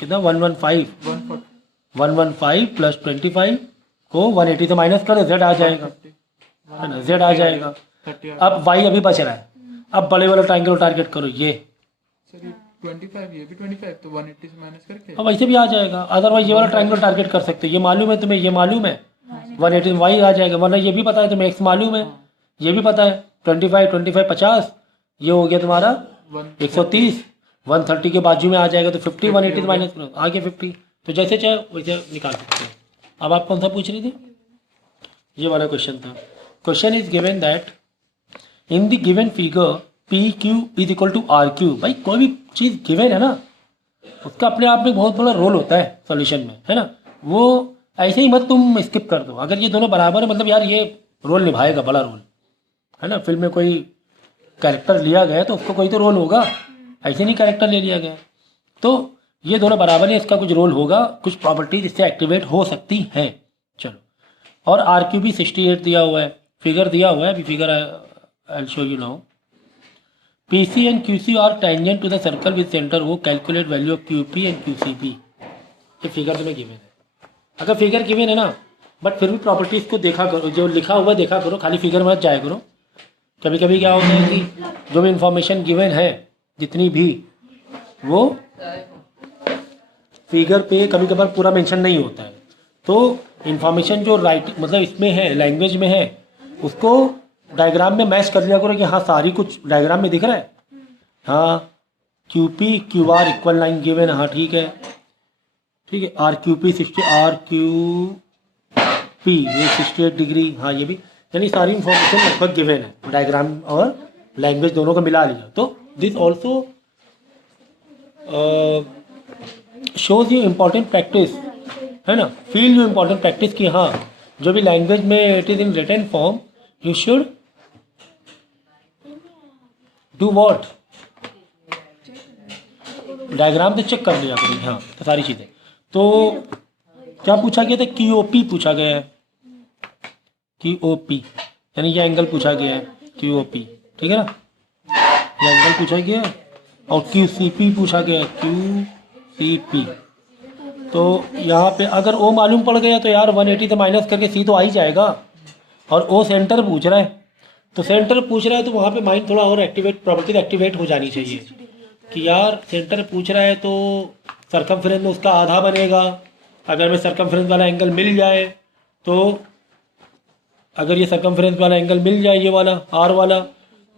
कितना 115 प्लस 25 को 180 से माइनस करो, जेड आ जाएगा, है ना? जेड आ जाएगा। अब वाई अभी बच रहा है, अब बड़े वाला ट्राइंगल टारगेट करो, ये सर ये 25, ये भी 25, तो 180 से माइनस करके अब वैसे भी आ जाएगा। अदरवाइज ये वाला ट्राइंगल टारगेट कर सकते हो, ये मालूम है तुम्हें, ये मालूम है 180 वाई आ जाएगा, वरना ये भी पता है तुम्हें एक्स मालूम है, ये भी पता है 25 50, ये हो गया तुम्हारा 130, 130 के बाजू में आ जाएगा, तो 50 180 माइनस करो आ गया 50, तो जैसे चाहे वैसे निकाल सकते हो। अब आप कौन सा पूछ रही थी? ये वाला क्वेश्चन था। Question is given that in the given figure P Q is equal to R Q. भाई कोई भी चीज़ गिवन है ना, उसका अपने आप में बहुत बड़ा रोल होता है सॉल्यूशन में, है ना? वो ऐसे ही मत तुम स्किप कर दो। अगर ये दोनों बराबर है मतलब यार ये रोल निभाएगा, बड़ा रोल, है ना? फिल्म में कोई कैरेक्टर लिया गया तो उसको कोई तो रोल होगा, ऐसे नहीं कैरेक्टर ले लिया गया। तो ये दोनों बराबर है, इसका कुछ रोल होगा, कुछ प्रॉपर्टीज इससे एक्टिवेट हो सकती हैं। चलो, और आर क्यू भी 68 दिया हुआ है, फिगर दिया हुआ है, अभी figure I show you now. P C and Q C are tangent to the circle with centre वो calculate value of Q P and Q C P. ये फिगर तुम्हें गिवन है। अगर फिगर गिवन है ना, बट फिर भी properties को देखा करो, जो लिखा हुआ देखा करो, खाली फिगर मत जाया करो। कभी कभी क्या होता है कि जो भी इंफॉर्मेशन गिवन है जितनी भी, वो फिगर पे कभी कभार पूरा मेंशन नहीं होता है। तो इंफॉर्मेशन जो राइटिंग मतलब इसमें है, लैंग्वेज में है, उसको डायग्राम में मैच कर लिया करो कि हाँ सारी कुछ डायग्राम में दिख रहा है। हाँ Q P Q R equal line given, हाँ ठीक है, ठीक है। R Q P 60 R Q P ये 68 डिग्री, हाँ ये भी, यानी सारी इंफॉर्मेशन लगभग गिवन है, डायग्राम और लैंग्वेज दोनों को मिला लिया। तो this also shows you important practice, है ना? फील यू इम्पॉर्टेंट प्रैक्टिस कि हाँ जो भी लैंग्वेज में it is in written form you should do what, diagram से चेक कर लिया करें। हाँ तो सारी चीज़ें। तो क्या पूछा गया था? क्यूओपी पूछा गया है, क्यूओपी यानी ये एंगल पूछा गया है क्यूओपी, ठीक है ना? ये एंगल पूछा गया है। और क्यूसीपी पूछा गया है, क्यूसीपी। तो यहाँ पे अगर ओ मालूम पड़ गया तो यार 180 से माइनस करके सी तो आ ही जाएगा। और ओ सेंटर पूछ रहा है, तो सेंटर पूछ रहा है तो वहाँ पे माइंड थोड़ा और एक्टिवेट, प्रॉपर्टीज एक्टिवेट हो जानी चाहिए कि यार सेंटर पूछ रहा है तो सरकमफ्रेंस में उसका आधा बनेगा, अगर मैं सर्कमफ्रेंस वाला एंगल मिल जाए तो अगर ये सर्कमफ्रेंस वाला एंगल मिल जाए, ये वाला आर वाला,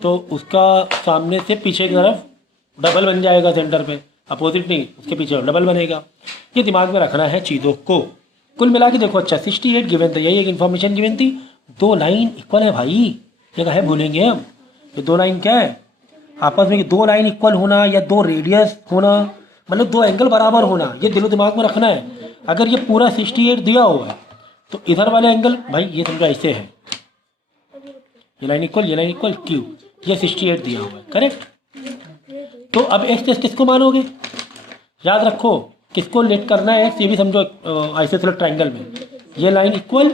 तो उसका सामने से पीछे की तरफ डबल बन जाएगा सेंटर पे, अपोजिट नहीं, उसके पीछे डबल बनेगा। ये दिमाग में रखना है चीज़ों को। कुल मिला के देखो, अच्छा 68 गिवन था, यही एक इन्फॉर्मेशन गिवन थी। 2 लाइन इक्वल है भाई, ये कहे भूलेंगे हम। तो 2 लाइन क्या है आपस में, 2 लाइन इक्वल होना या 2 रेडियस होना, मतलब 2 एंगल बराबर होना, ये दिलो दिमाग में रखना है। अगर ये पूरा 68 दिया हुआ है तो इधर वाले एंगल भाई ये समझो ऐसे है, ये लाइन इक्वल क्यू, ये 68 दिया हुआ है, करेक्ट। तो अब एक्स किसको मानोगे, याद रखो किसको लेट करना है, ये भी समझो आइसोसेलेस ट्रायंगल में ये लाइन इक्वल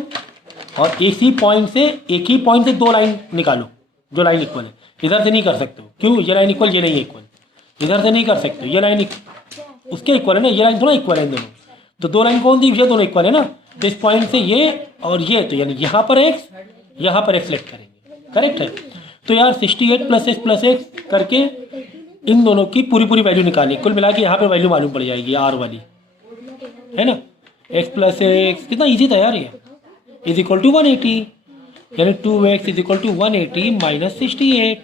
और एक ही पॉइंट से 2 लाइन निकालो जो लाइन इक्वल है। इधर से नहीं कर सकते हो, क्यों, ये लाइन इक्वल ये नहीं है इक्वल, इधर से नहीं कर सकते, ये लाइन उसके इक्वल है ना, ये लाइन थोड़ा इक्वल है इन दोनों। तो 2 लाइन कौन सी, ये दोनों इक्वल है ना, तो इस पॉइंट से ये और ये, तो यानी यहाँ पर एक्स लेट करेंगे, करेक्ट है। तो यार 68 + x करके इन दोनों की पूरी वैल्यू निकाली, कुल मिला के यहाँ पे वैल्यू मालूम पड़ जाएगी आर वाली, है ना। x + x कितना ईजी था यार, ये इज इक्वल टू 180, यानी 2x is equal to 180 minus 68,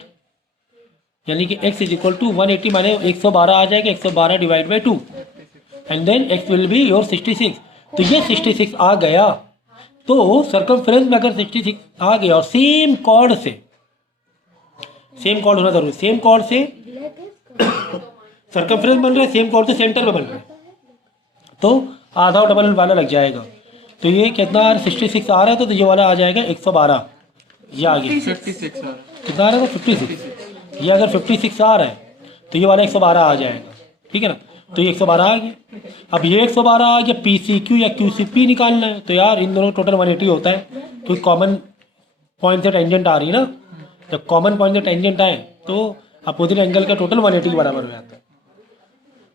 यानी कि x इज इक्वल टू 180 माने 112 आ जाएगा, 112 divide by 2 and then x will be your 66। तो ये 66 आ गया। तो सर्कमफ्रेंस में अगर 66 आ गया और सेम कॉर्ड होना जरूरी, सेम कॉर्ड से सर्कमफ्रेंस बन रहा है, सेम कॉर्ड से सेंटर में बन रहा है, तो आधा और डबल वाला लग जाएगा। तो ये कितना 66 आ रहा है, तो ये वाला आ जाएगा 112, ये आ गया 56 आ रहा है। कितना आ रहा था 56, ये अगर 56 आ रहा है तो ये वाला 112 आ जाएगा, ठीक है ना। तो ये 112 आ गया। अब ये 112 आ गया, PCQ या QCP निकालना है, तो यार इन दोनों टोटल 180 होता है, क्योंकि कॉमन पॉइंट से टेंजेंट आ रही है ना, जब कॉमन पॉइंट से टेंजेंट आए तो अपोजिट एंगल का टोटल 180 के बराबर हो जाता है।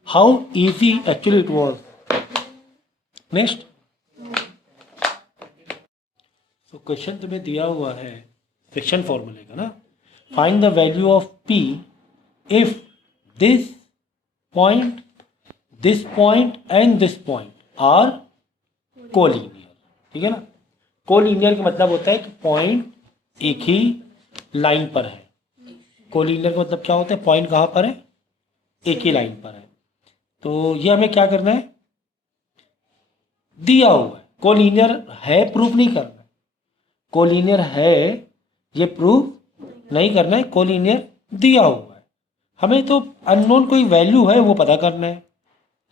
How easy actually it was. Next तो क्वेश्चन तुम्हें दिया हुआ है सेक्शन फॉर्मूले का ना, find the value of P if this point and this point are collinear, ठीक है ना। कोलिनियर का मतलब होता है कि पॉइंट एक ही लाइन पर है। कोलिनियर का मतलब क्या होता है, पॉइंट कहाँ पर है, एक ही लाइन पर है। तो ये हमें क्या करना है, दिया हुआ है कोलिनियर है, प्रूफ नहीं करना है, कोलिनियर है ये प्रूफ नहीं करना है, कोलिनियर दिया हुआ है। हमें तो अननोन कोई वैल्यू है वो पता करना है।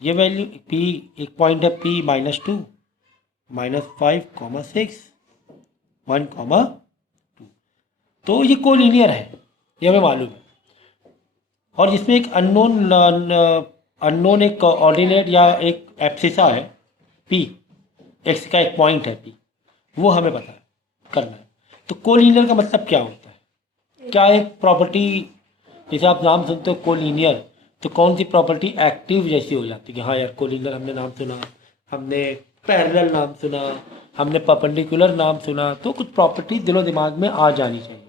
ये वैल्यू P, एक पॉइंट है P -2 -5, 6 1, 2, तो ये कोलिनियर है, ये हमें मालूम है। और जिसमें एक अननोन एक ऑर्डिनेट या एक एब्सिसा है P, x का एक पॉइंट है P, वो हमें पता है करना है। तो कोलिनियर का मतलब क्या होता है, क्या एक प्रॉपर्टी, जैसे आप नाम सुनते हो कोलिनियर, तो कौन सी प्रॉपर्टी एक्टिव जैसी हो जाती है कि हाँ यार कोलिनियर हमने नाम सुना, हमने पैरेलल नाम सुना, हमने परपेंडिकुलर नाम सुना, तो कुछ प्रॉपर्टी दिलो दिमाग में आ जानी चाहिए।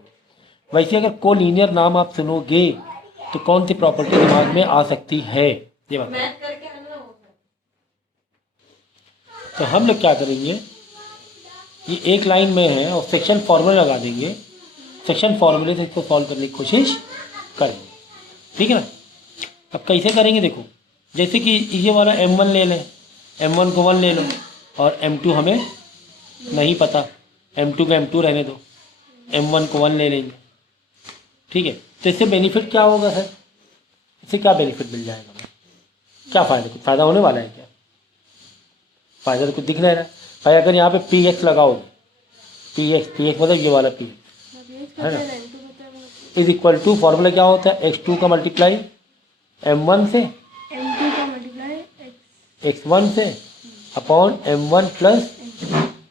वैसे अगर कोलिनियर नाम आप सुनोगे तो कौन सी प्रॉपर्टी दिमाग में आ सकती है, ये बताओ। तो हम लोग क्या करेंगे, ये एक लाइन में है और सेक्शन फॉर्मूला लगा देंगे, सेक्शन फॉर्मूले से इसको सॉल्व करने की कोशिश करेंगे, ठीक है ना। अब कैसे करेंगे देखो, जैसे कि ये वाला M1 ले लें, M1 को 1 ले लो और M2 हमें नहीं पता, M2 को M2 रहने दो, M1 को 1 ले लेंगे, ठीक है। तो इससे बेनिफिट क्या होगा सर, इससे क्या बेनिफिट मिल जाएगा, क्या फ़ायदा, कुछ फ़ायदा होने वाला है क्या, फ़ायदा तो कुछ दिख नहीं रहा है भाई। अगर यहाँ पे PX लगाओगे, PX मतलब ये वाला P है ना, इज इक्वल टू, फॉर्मूला क्या होता है, x2 का मल्टीप्लाई M1 से, M2 का मल्टीप्लाई x1 से अपॉन M1 प्लस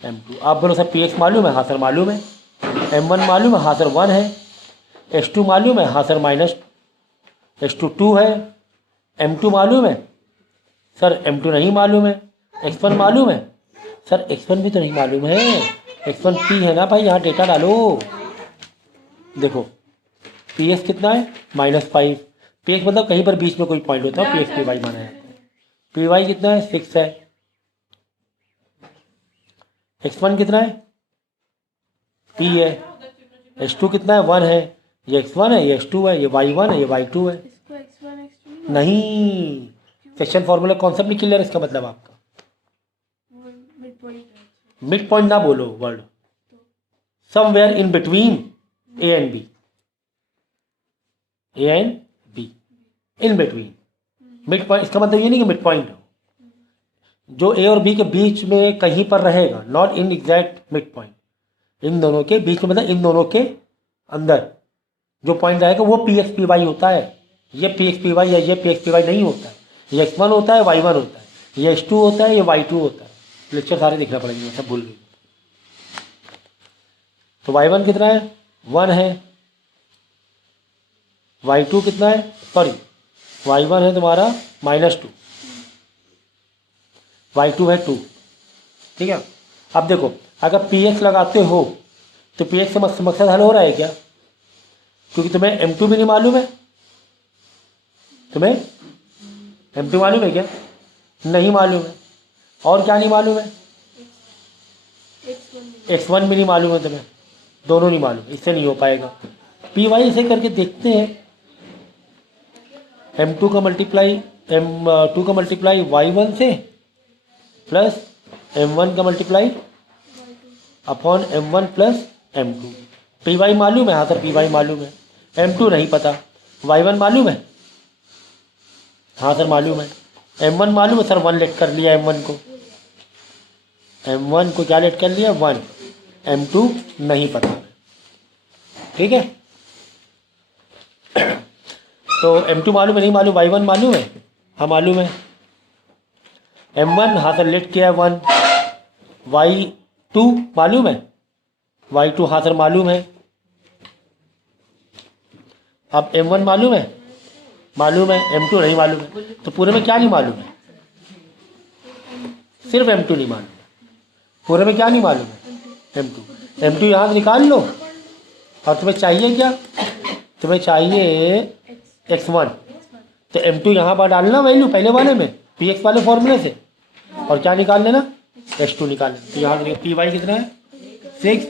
M2। आप बोलो सर PX मालूम है, हाँ सर मालूम है, M1 मालूम है, हाँ सर 1 है, x2 मालूम है, हाँ सर माइनस x2 2 है, M2 मालूम है सर, M2 नहीं मालूम है, x1 मालूम है सर, x1 भी तो नहीं मालूम है, x1 P है ना भाई, यहाँ डेटा डालो, देखो PX कितना है -5, PX मतलब कहीं पर बीच में कोई पॉइंट होता है, PX PY माना है, PY कितना है 6 है, x1 कितना है, p है, x2 कितना है, 1 है, ये x1 है, ये x2 है, ये y1 है, ये y2 है। इसको x1 x2 नहीं, सेक्शन फॉर्मूला कॉन्सेप्ट नहीं क्लियर, इसका मतलब आपका मिड पॉइंट मिड पॉइंट ना बोलो word, somewhere in between A and B, A and B, in between. Mid point इसका मतलब ये नहीं कि मिड पॉइंट हो, जो ए और बी के बीच में कहीं पर रहेगा, not in exact mid point, इन दोनों के बीच में, मतलब इन दोनों के अंदर जो पॉइंट रहेगा वो पी एक्स पी वाई होता है। ये पी एक्स पी वाई या ये पी एक्स पी वाई नहीं होता है, ये x1 होता है, y1 होता है, ये x2 होता है, ये y2 होता है। लेक्चर सारे दिखना पड़ेंगे, सब भूल गए। तो y1 कितना है, 1 है, y2 कितना है, सॉरी y1 है तुम्हारा -2, y2 है 2, ठीक है। अब देखो अगर px लगाते हो तो px से मकसद हल हो रहा है क्या, क्योंकि तुम्हें m2 भी नहीं मालूम है, तुम्हें m2 मालूम है क्या, नहीं मालूम है, और क्या नहीं मालूम है, x1 भी नहीं मालूम है तुम्हें, दोनों नहीं मालूम, इससे नहीं हो पाएगा। पी वाई से करके देखते हैं, m2 का मल्टीप्लाई m2 का मल्टीप्लाई y1 से प्लस m1 का multiply upon m1 plus m2। P Y मालूम है, हाँ सर पी वाई मालूम है, m2 नहीं पता, y1 मालूम है, हाँ सर मालूम है, m1 मालूम है सर, 1 लेट कर लिया m1 को, m1 को क्या लेट कर लिया 1, m2 नहीं पता, ठीक है। तो m2 मालूम है, नहीं मालूम, y1 मालूम है, हाँ मालूम है, m1 हाँ सर लेट किया है 1, y2 मालूम है, y2 हाँ सर मालूम है। अब m1 मालूम है, मालूम है, m2 नहीं मालूम है, तो पूरे में क्या नहीं मालूम है, सिर्फ m2 नहीं मालूम है, पूरे में क्या नहीं मालूम है, m2 यहाँ से निकाल लो। और तुम्हें चाहिए क्या, तुम्हें चाहिए x1, तो m2 यहाँ पर डालना वैल्यू पहले वाले में px वाले फॉर्मूले से, और क्या निकाल लेना, x2 निकाल लेना। तो यहाँ पी वाई कितना है 6,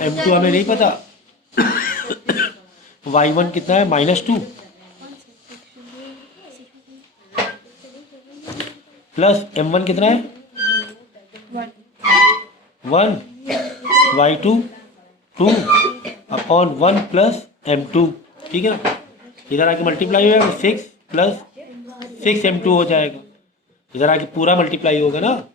m2 हमें नहीं पता, y1 कितना है -2 प्लस m1 कितना है 1, y2 2 अपॉन 1 प्लस m2, ठीक है ना। इधर आके मल्टीप्लाई होगा 6 प्लस 6 m2 हो जाएगा, इधर आके पूरा मल्टीप्लाई होगा ना,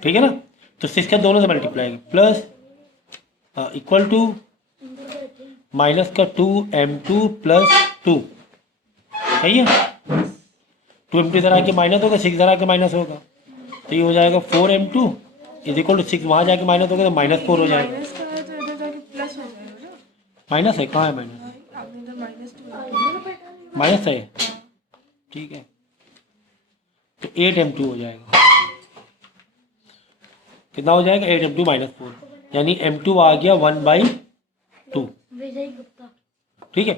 ठीक है ना। तो 6 का दोनों से multiply plus equal to minus का 2m2 प्लस 2, सही है। 2m2 इधर आके माइनस होगा, 6 इधर आके माइनस होगा, तो ये हो जाएगा 4m2 इज इक्वल टू 6, वहाँ जाके माइनस होगा तो -4 हो जाएगा। माइनस करा तो इधर जाके प्लस हो जाएगा ना, माइनस है, कहाँ है माइनस, आपने इधर -2 माइनस है, ठीक है। तो 8m2 हो जाएगा, कितना हो जाएगा 8m2 -4, यानी m2 आ गया 1/2, ठीक है।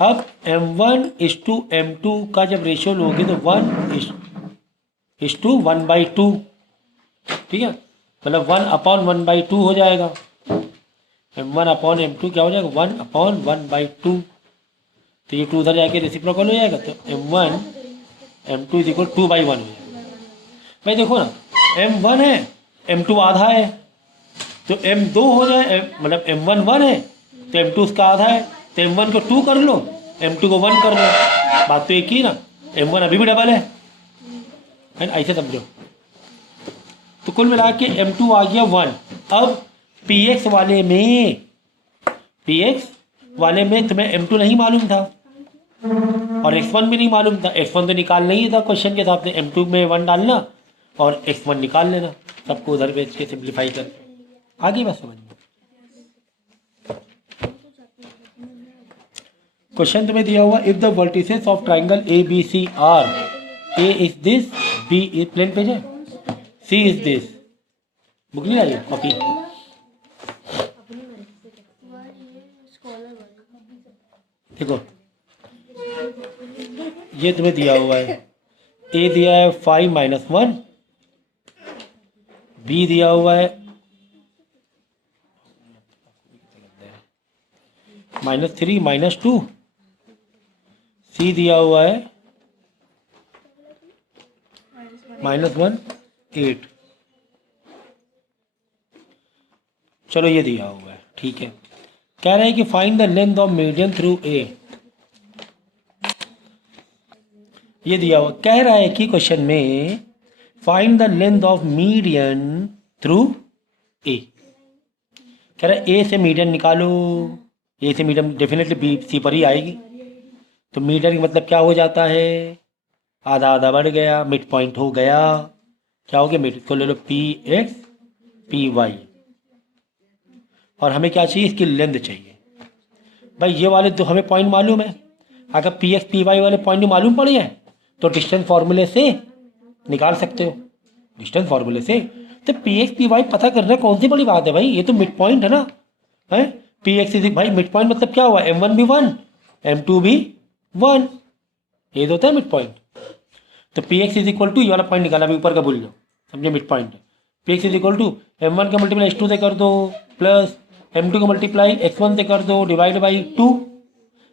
अब m1:m2 का जब रेशियो लोगे तो 1:1/2, ठीक है, मतलब 1/1/2 हो जाएगा। m1/m2 क्या हो जाएगा 1/1/2, तो ये 2 उधर जाके रेसिप्रोकल हो जाएगा, तो m1/m2 = 2/1 हो जाएगा। भाई देखो ना, m1 है, m2 आधा है, तो m2 हो जाए, मतलब m1 1 है तो m2 उसका आधा है, तो m1 को 2 कर लो, m2 को 1 कर लो, बात तो एक ही ना, m1 अभी भी डबल है ना, ऐसे समझो। तो कुल मिला के m2 आ गया 1। अब px वाले में तुम्हें m2 नहीं मालूम था और x1 भी नहीं मालूम था, x1 तो निकालना ही था क्वेश्चन के हिसाब से, m2 में 1 डालना और x1 निकाल लेना, सबको उधर भेज के सिंप्लीफाई कर, आगे बस समझ में। क्वेश्चन तुम्हें दिया हुआ, if the vertices of triangle A B C are, A is this, B is, plain page है, सी इज दिस, बुक नहीं आई कॉपी, देखो ये तुम्हें दिया हुआ है, ए दिया है 5 - 1, बी दिया हुआ है -3 - 2, सी दिया हुआ है -1 8। चलो ये दिया हुआ है, ठीक है। कह रहे हैं कि find the length of median through a. ये दिया हुआ, कह रहा है कि क्वेश्चन में find the length of median through a. कह रहा है ए से मीडियन निकालो, ए से मीडियन डेफिनेटली बी सी पर ही आएगी। तो मीडियन का मतलब क्या हो जाता है, आधा आधा बढ़ गया, मिड पॉइंट हो गया। क्या हो गया, मिड को ले लो पी एक्स पी वाई, और हमें क्या चाहिए, इसकी लेंथ चाहिए। भाई ये वाले तो हमें पॉइंट मालूम है, अगर पी एक्स पी वाई वाले पॉइंट मालूम पड़ जाए तो डिस्टेंस फार्मूले से निकाल सकते हो, डिस्टेंस फार्मूले से। तो पी एक्स पी वाई पता करना कौन सी बड़ी बात है भाई, ये तो मिड पॉइंट है ना, है पी एक्स इज भाई मिड पॉइंट मतलब क्या हुआ, M1 भी 1 M2 भी 1, ये तो होता है मिड पॉइंट। तो P X is equal to, ये वाला पॉइंट निकाला, अभी ऊपर का भूल जाओ, समझे मिड पॉइंट है। P X is equal to M1 का मल्टीप्लाई H2 से कर दो, प्लस M2 का मल्टीप्लाई X1 से कर दो, डिवाइड बाई 2।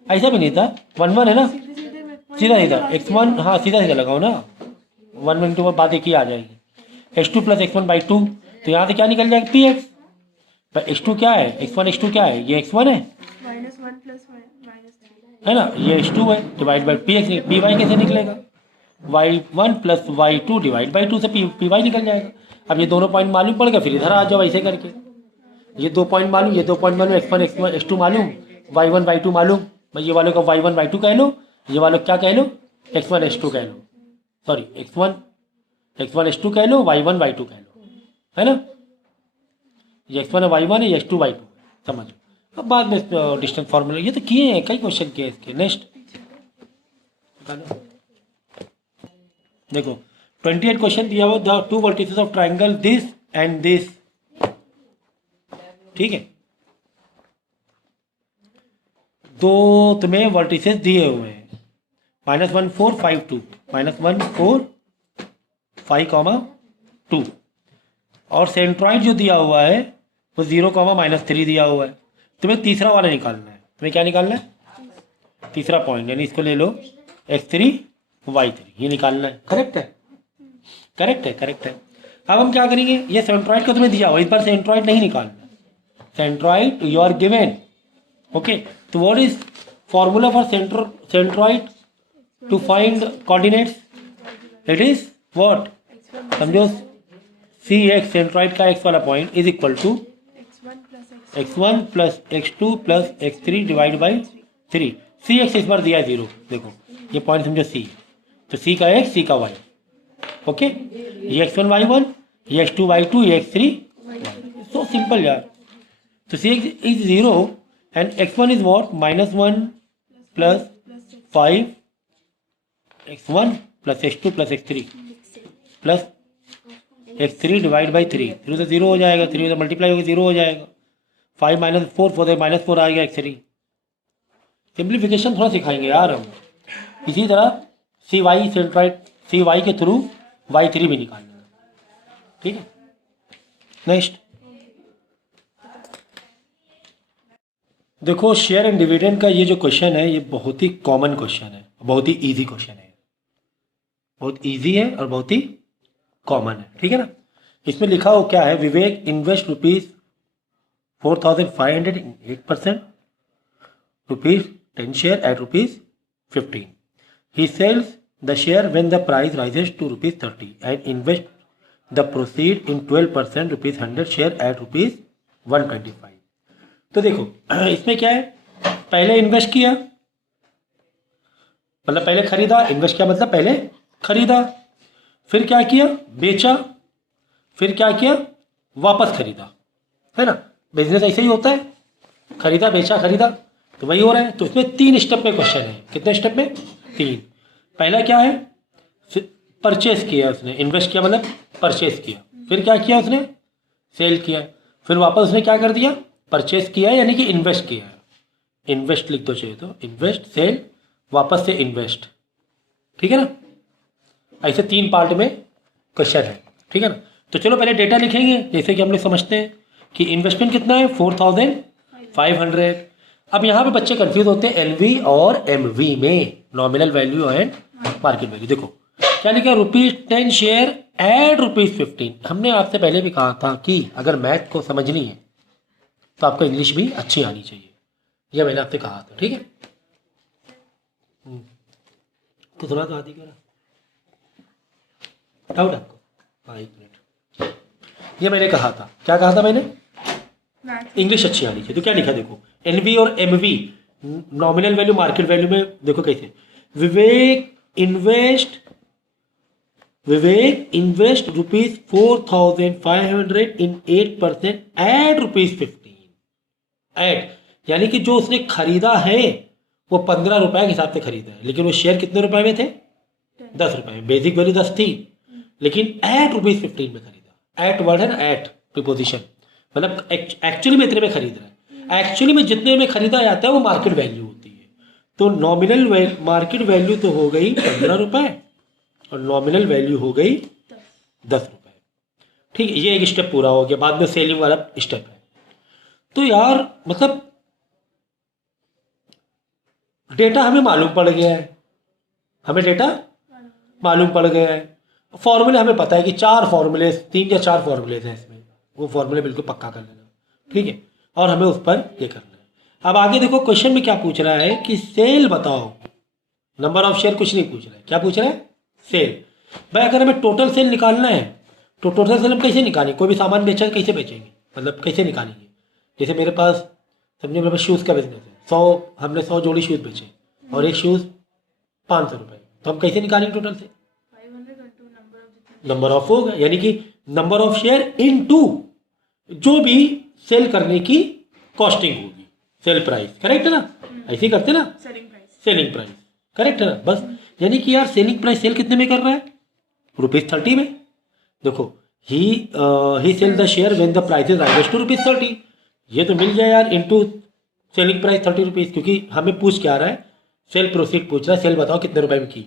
ऐसा भी नहीं था, 1 1 है ना, सीधा सीधा X1, हाँ सीधा सीधा लगाओ ना, 1 1 2 बात एक ही आ जाएगी। H2 प्लस X1/2, तो यहाँ से क्या निकल जाएगा, पी एक्स। H2 क्या है, X1 H2 क्या है, ये X1 है -1 + -3 है ना, ये H2 है, divide by P X. P Y कैसे निकलेगा, y1 + y2 डिवाइड बाई 2 से पी वाई निकल जाएगा। अब ये दोनों पॉइंट मालूम पड़ गया, फिर इधर आ जाओ ऐसे करके, ये 2 पॉइंट मालूम, ये 2 पॉइंट मालूम, X1 X2 मालूम, y1 y2 मालूम। भाई ये वालों का y1 y2 कह लो, ये वालों क्या कह लो, X1 H2 कह लो, सॉरी X1 H2 कह लो, y1 y2 कह लो, है ना। ये X1 है, y1 है, ये H2 y2, समझ। अब बाद में डिस्टेंस फार्मूला ये तो किए हैं, कई क्वेश्चन किए इसके। नेक्स्ट देखो 28 क्वेश्चन दिया हुआ, the 2 vertices of triangle this and this, ठीक है। दो तुम्हें वर्टिसेस दिए हुए हैं, -1 4 5 2, -1 4 5, 2, और सेंट्रॉइड जो दिया हुआ है वो 0, -3 दिया हुआ है। तुम्हें तीसरा वाला निकालना है, तुम्हें क्या निकालना है, तीसरा पॉइंट, यानी इसको ले लो x3 y3, ये निकालना है। करेक्ट है, करेक्ट है, करेक्ट है। अब हम क्या करेंगे, ये सेंट्रॉइड को तुम्हें दिया हुआ, इस बार सेंट्रॉइड नहीं निकालना, centroid you are given, okay. तो what is formula for centroid to find coordinates, it is what, समझो, सी एक्स सेंट्रॉइड का x वाला point is equal to x1 + x2 + x3 divide by 3। See X इस बार दिया है 0, देखो ये पॉइंट समझो C, तो C का x, C का y, ओके। ये x1 y1, ये x2 y2, ये x3 y, सो सिंपल यार। तो C is 0 and x1 is what, -1 + 5 x1 + x2 + x3 plus x3 divide by 3, 0 से 0 हो जाएगा, 3 से मल्टीप्लाई होकर 0 हो जाएगा, 5 - 4 4 -4 आ गया x3। सिंप्लीफिकेशन थोड़ा सिखाएंगे यार हम। इसी तरह सी वाई सेंट्रॉइड, सी वाई के थ्रू y3 भी निकालना, ठीक है। नेक्स्ट देखो, शेयर एंड डिविडेंड का ये जो क्वेश्चन है, ये बहुत ही कॉमन क्वेश्चन है, बहुत ही इजी क्वेश्चन है, बहुत इजी है और बहुत ही कॉमन है, ठीक है ना। इसमें लिखा हो क्या है, विवेक invest ₹4,500 in 8%, ₹10 share at ₹15. He sells the share when the price rises to ₹30 and invest the proceed in 12% ₹100 share at ₹125. तो देखो इसमें क्या है, पहले इन्वेस्ट किया मतलब पहले खरीदा, इन्वेस्ट किया मतलब पहले खरीदा, फिर क्या किया, बेचा, फिर क्या किया, वापस खरीदा, है ना। बिजनेस ऐसे ही होता है, खरीदा बेचा खरीदा, तो वही हो रहा है। तो इसमें 3 स्टेप में क्वेश्चन है, कितने स्टेप में, 3। पहला क्या है, परचेस किया उसने, इन्वेस्ट किया मतलब परचेस किया, फिर क्या किया उसने, सेल किया, फिर वापस उसने क्या कर दिया, परचेस किया यानी कि इन्वेस्ट किया, इन्वेस्ट लिख दो चाहिए तो, इन्वेस्ट सेल वापस से इन्वेस्ट, ठीक है ना। ऐसे 3 पार्ट में क्वेश्चन है, ठीक है ना। तो चलो पहले डेटा लिखेंगे, जैसे कि हम लोग समझते हैं कि इन्वेस्टमेंट कितना है 4500। अब यहाँ पे बच्चे कंफ्यूज होते हैं एलवी और एमवी में, nominal value and market value. देखो क्या लिखा है, ₹10 शेयर एड ₹15। हमने आपसे पहले भी कहा था कि अगर मैथ को समझनी है तो आपको इंग्लिश भी अच्छी आनी चाहिए, यह मैंने आपसे कहा था, ठीक है। तो थोड़ा तो आदि करा डाउट आपको, हाँ 1 मिनट, ये मैंने कहा था, क्या कहा था मैंने, इंग्लिश अच्छी आनी चाहिए। तो क्या लिखा देखो, एनवी और MV nominal value market value में देखो कैसे, Vivek invest ₹4500 in 8% at ₹15। At यानी कि जो उसने खरीदा है वो 15 रुपए के हिसाब से खरीदा है, लेकिन वो शेयर कितने रुपए में थे, 10 रुपए में। बेसिक वैल्यू 10 थी, लेकिन एट ₹15 में खरीदा। एट वर्ड है ना, एट प्रीपोजिशन, मतलब एक्चुअली में इतने में खरीद रहा है। एक्चुअली में जितने में खरीदा जाता है वो मार्केट वैल्यू होती है। तो नॉमिनल मार्केट वैल्यू तो हो गई 15 रुपए और नॉमिनल वैल्यू हो गई 10 रुपए, ठीक है। ये एक स्टेप पूरा हो गया, बाद में सेलिंग वाला स्टेप है। तो यार मतलब डेटा हमें मालूम पड़ गया है, हमें डेटा मालूम पड़ गया है। फॉर्मूले हमें पता है कि 4 फॉर्मूले, 3 या 4 फॉर्मूले हैं इसमें, वो फॉर्मूले बिल्कुल पक्का कर लेना, ठीक है। और हमें उस पर ये करना है। अब आगे देखो क्वेश्चन में क्या पूछ रहा है कि सेल बताओ, नंबर ऑफ शेयर कुछ नहीं पूछ रहा है, क्या पूछ रहा है, सेल। भाई अगर हमें टोटल सेल निकालना है तो टोटल सेल हम कैसे निकालेंगे, कोई भी सामान बेचा कैसे बेचेंगे, मतलब कैसे निकालेंगे। जैसे मेरे पास समझिए मेरे पास शूज़ का बिजनेस है, 100 हमने 100 जोड़ी शूज़ बेचे और एक शूज़ 500 रुपये, तो हम कैसे निकालेंगे टोटल से, नंबर ऑफ होगा, यानी कि number of share into जो भी सेल करने की कॉस्टिंग होगी, सेल प्राइस, करेक्ट है ना, ऐसे ही करते ना, सेलिंग प्राइस, करेक्ट है ना। बस यानी कि यार सेलिंग प्राइस सेल कितने में कर रहा है, ₹30 में। देखो he sell the share when the price is rise to ₹30, ये तो मिल गया यार, इनटू सेलिंग प्राइस ₹30, क्योंकि हमें पूछ क्या रहा है, सेल प्रोसीड पूछ रहा है, सेल बताओ कितने रुपए में की।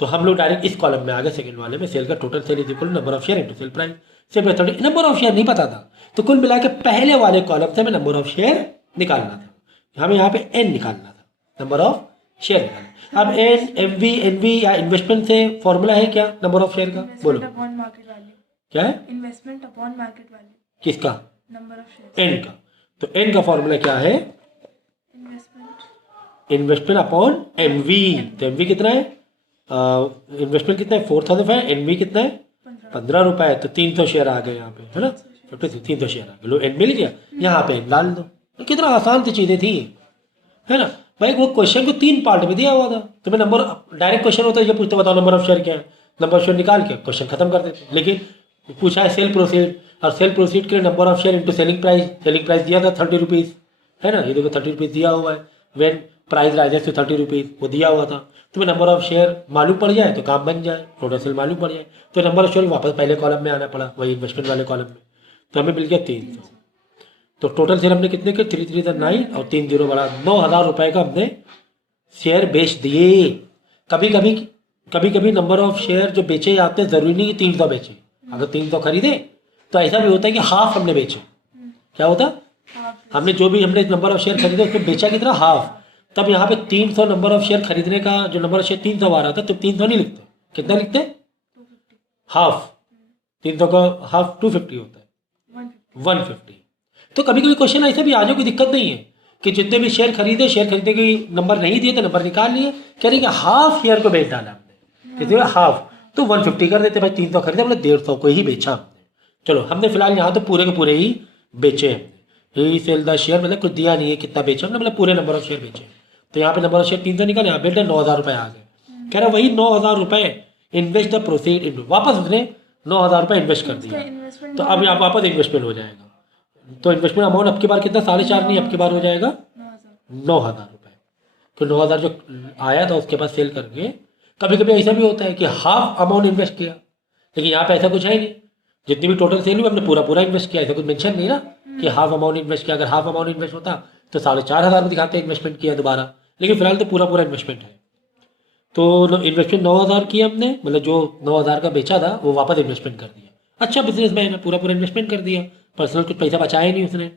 तो हम लोग डायरेक्ट इस कॉलम में आ गए, सेकंड वाले में, सेल का total sale is equal number of share into sale price. Sale price 30, number of share नहीं पता था, तो कुल मिला के पहले वाले कॉलम से हमें नंबर ऑफ शेयर निकालना था, हमें यहाँ पे एन निकालना था, नंबर ऑफ शेयर निकालना। अब एन, एमवी, एनवी या इन्वेस्टमेंट से फॉर्मूला है क्या नंबर ऑफ शेयर का, बोलो क्या है, इन्वेस्टमेंट अपॉन मार्केट वैल्यू, किसका, नंबर ऑफ शेयर, एन का। तो एन का फॉर्मूला क्या है, इन्वेस्टमेंट अपॉन एमवी। तो एमवी कितना है, इन्वेस्टमेंट कितना है 4000 है, एनवी कितना है 15 रुपए, तो 300 शेयर आ गए यहाँ पे, है ना, 300 शेयर आ गए, लो एन मिल गया, यहाँ पे एन डाल दो। तो कितना आसान सी चीज़ें थी, है ना भाई। वो क्वेश्चन को 3 पार्ट में दिया हुआ था, तो मैं नंबर डायरेक्ट क्वेश्चन होता है, ये पूछते बताओ नंबर ऑफ शेयर क्या है, नंबर ऑफ शेयर निकाल के क्वेश्चन खत्म कर देते। लेकिन पूछा है सेल प्रोसीड, और सेल प्रोसीड के लिए number of share into selling price, selling price दिया था 30 रुपीज़, है ना, ये देखो 30 रुपीज़ दिया हुआ है, when price rises to 30 rupees वो दिया हुआ था। तो नंबर ऑफ शेयर मालूम पड़ जाए तो काम बन जाए, टोटल सेल मालूम पड़ जाए, तो नंबर ऑफ शेयर वापस पहले कॉलम में आना पड़ा, वही इन्वेस्टमेंट वाले कॉलम में। तो हमें मिल गया 300। तो टोटल शेयर हमने कितने के, 339 और 3 0 बढ़ा 9,000 रुपये का हमने शेयर बेच दिए। कभी कभी नंबर ऑफ शेयर जो बेचे जाते हैं ज़रूरी नहीं कि 300 बेचे, अगर 300 खरीदे तो ऐसा भी होता है कि हाफ हमने बेचे। क्या होता, हमने जो भी हमने नंबर ऑफ शेयर खरीदे उसमें बेचा कितना, हाफ। तब यहाँ पे 300 नंबर ऑफ शेयर खरीदने का जो नंबर ऑफ शेयर 300 आ रहा था, तो 300 नहीं लिखते, कितना लिखते, हाफ। 300 का हाफ 250 होता है, 150। तो कभी कभी क्वेश्चन ऐसे भी आ जाओ, कोई दिक्कत नहीं है कि जितने भी शेयर खरीदे के नंबर नहीं दिए तो नंबर निकाल लिए, कह रहे कि हाफ शेयर को बेच डाला हमने, कितने हाफ, तो 150 कर देते भाई, 300 खरीदे बोले 150 को ही बेचा हमने। चलो हमने फिलहाल यहाँ तो पूरे के पूरे ही बेचे हमने, ही सेल द शेयर, मतलब कुछ दिया नहीं है कितना बेचा हमने, मतलब पूरे नंबर ऑफ शेयर बेचे। तो यहाँ पे नंबर ऑफ शेयर 300 निकाले, यहाँ पे 9,000 रुपये आ गए। कह रहा वही 9,000 रुपये इन्वेस्ट द प्रोसीड इनटू, वापस उसने 9,000 रुपये इन्वेस्ट कर दिया, तो अब यहाँ वापस इन्वेस्टमेंट हो जाएगा। तो इन्वेस्टमेंट अमाउंट अब की बार कितना, 4.5 नहीं, अब की बार हो जाएगा 9,000 रुपये। तो 9,000 जो आया था उसके बाद सेल करके, कभी कभी ऐसा भी होता है कि हाफ अमाउंट इन्वेस्ट किया, लेकिन यहाँ पे ऐसा कुछ है नहीं, जितनी भी टोटल सेल हुई हमने पूरा इन्वेस्ट किया, ऐसा कुछ मेंशन नहीं ना कि हाफ अमाउंट इन्वेस्ट किया। अगर हाफ अमाउंट इन्वेस्ट होता तो 4,500 में दिखाते इन्वेस्टमेंट किया दोबारा, लेकिन फिलहाल तो पूरा इन्वेस्टमेंट है। तो इन्वेस्टमेंट 9,000 किया हमने, मतलब जो 9,000 का बेचा था वो वापस इन्वेस्टमेंट कर दिया। अच्छा बिजनेसमैन है, पूरा पूरा इन्वेस्टमेंट कर दिया, पर्सनल कुछ पैसा बचाया नहीं उसने।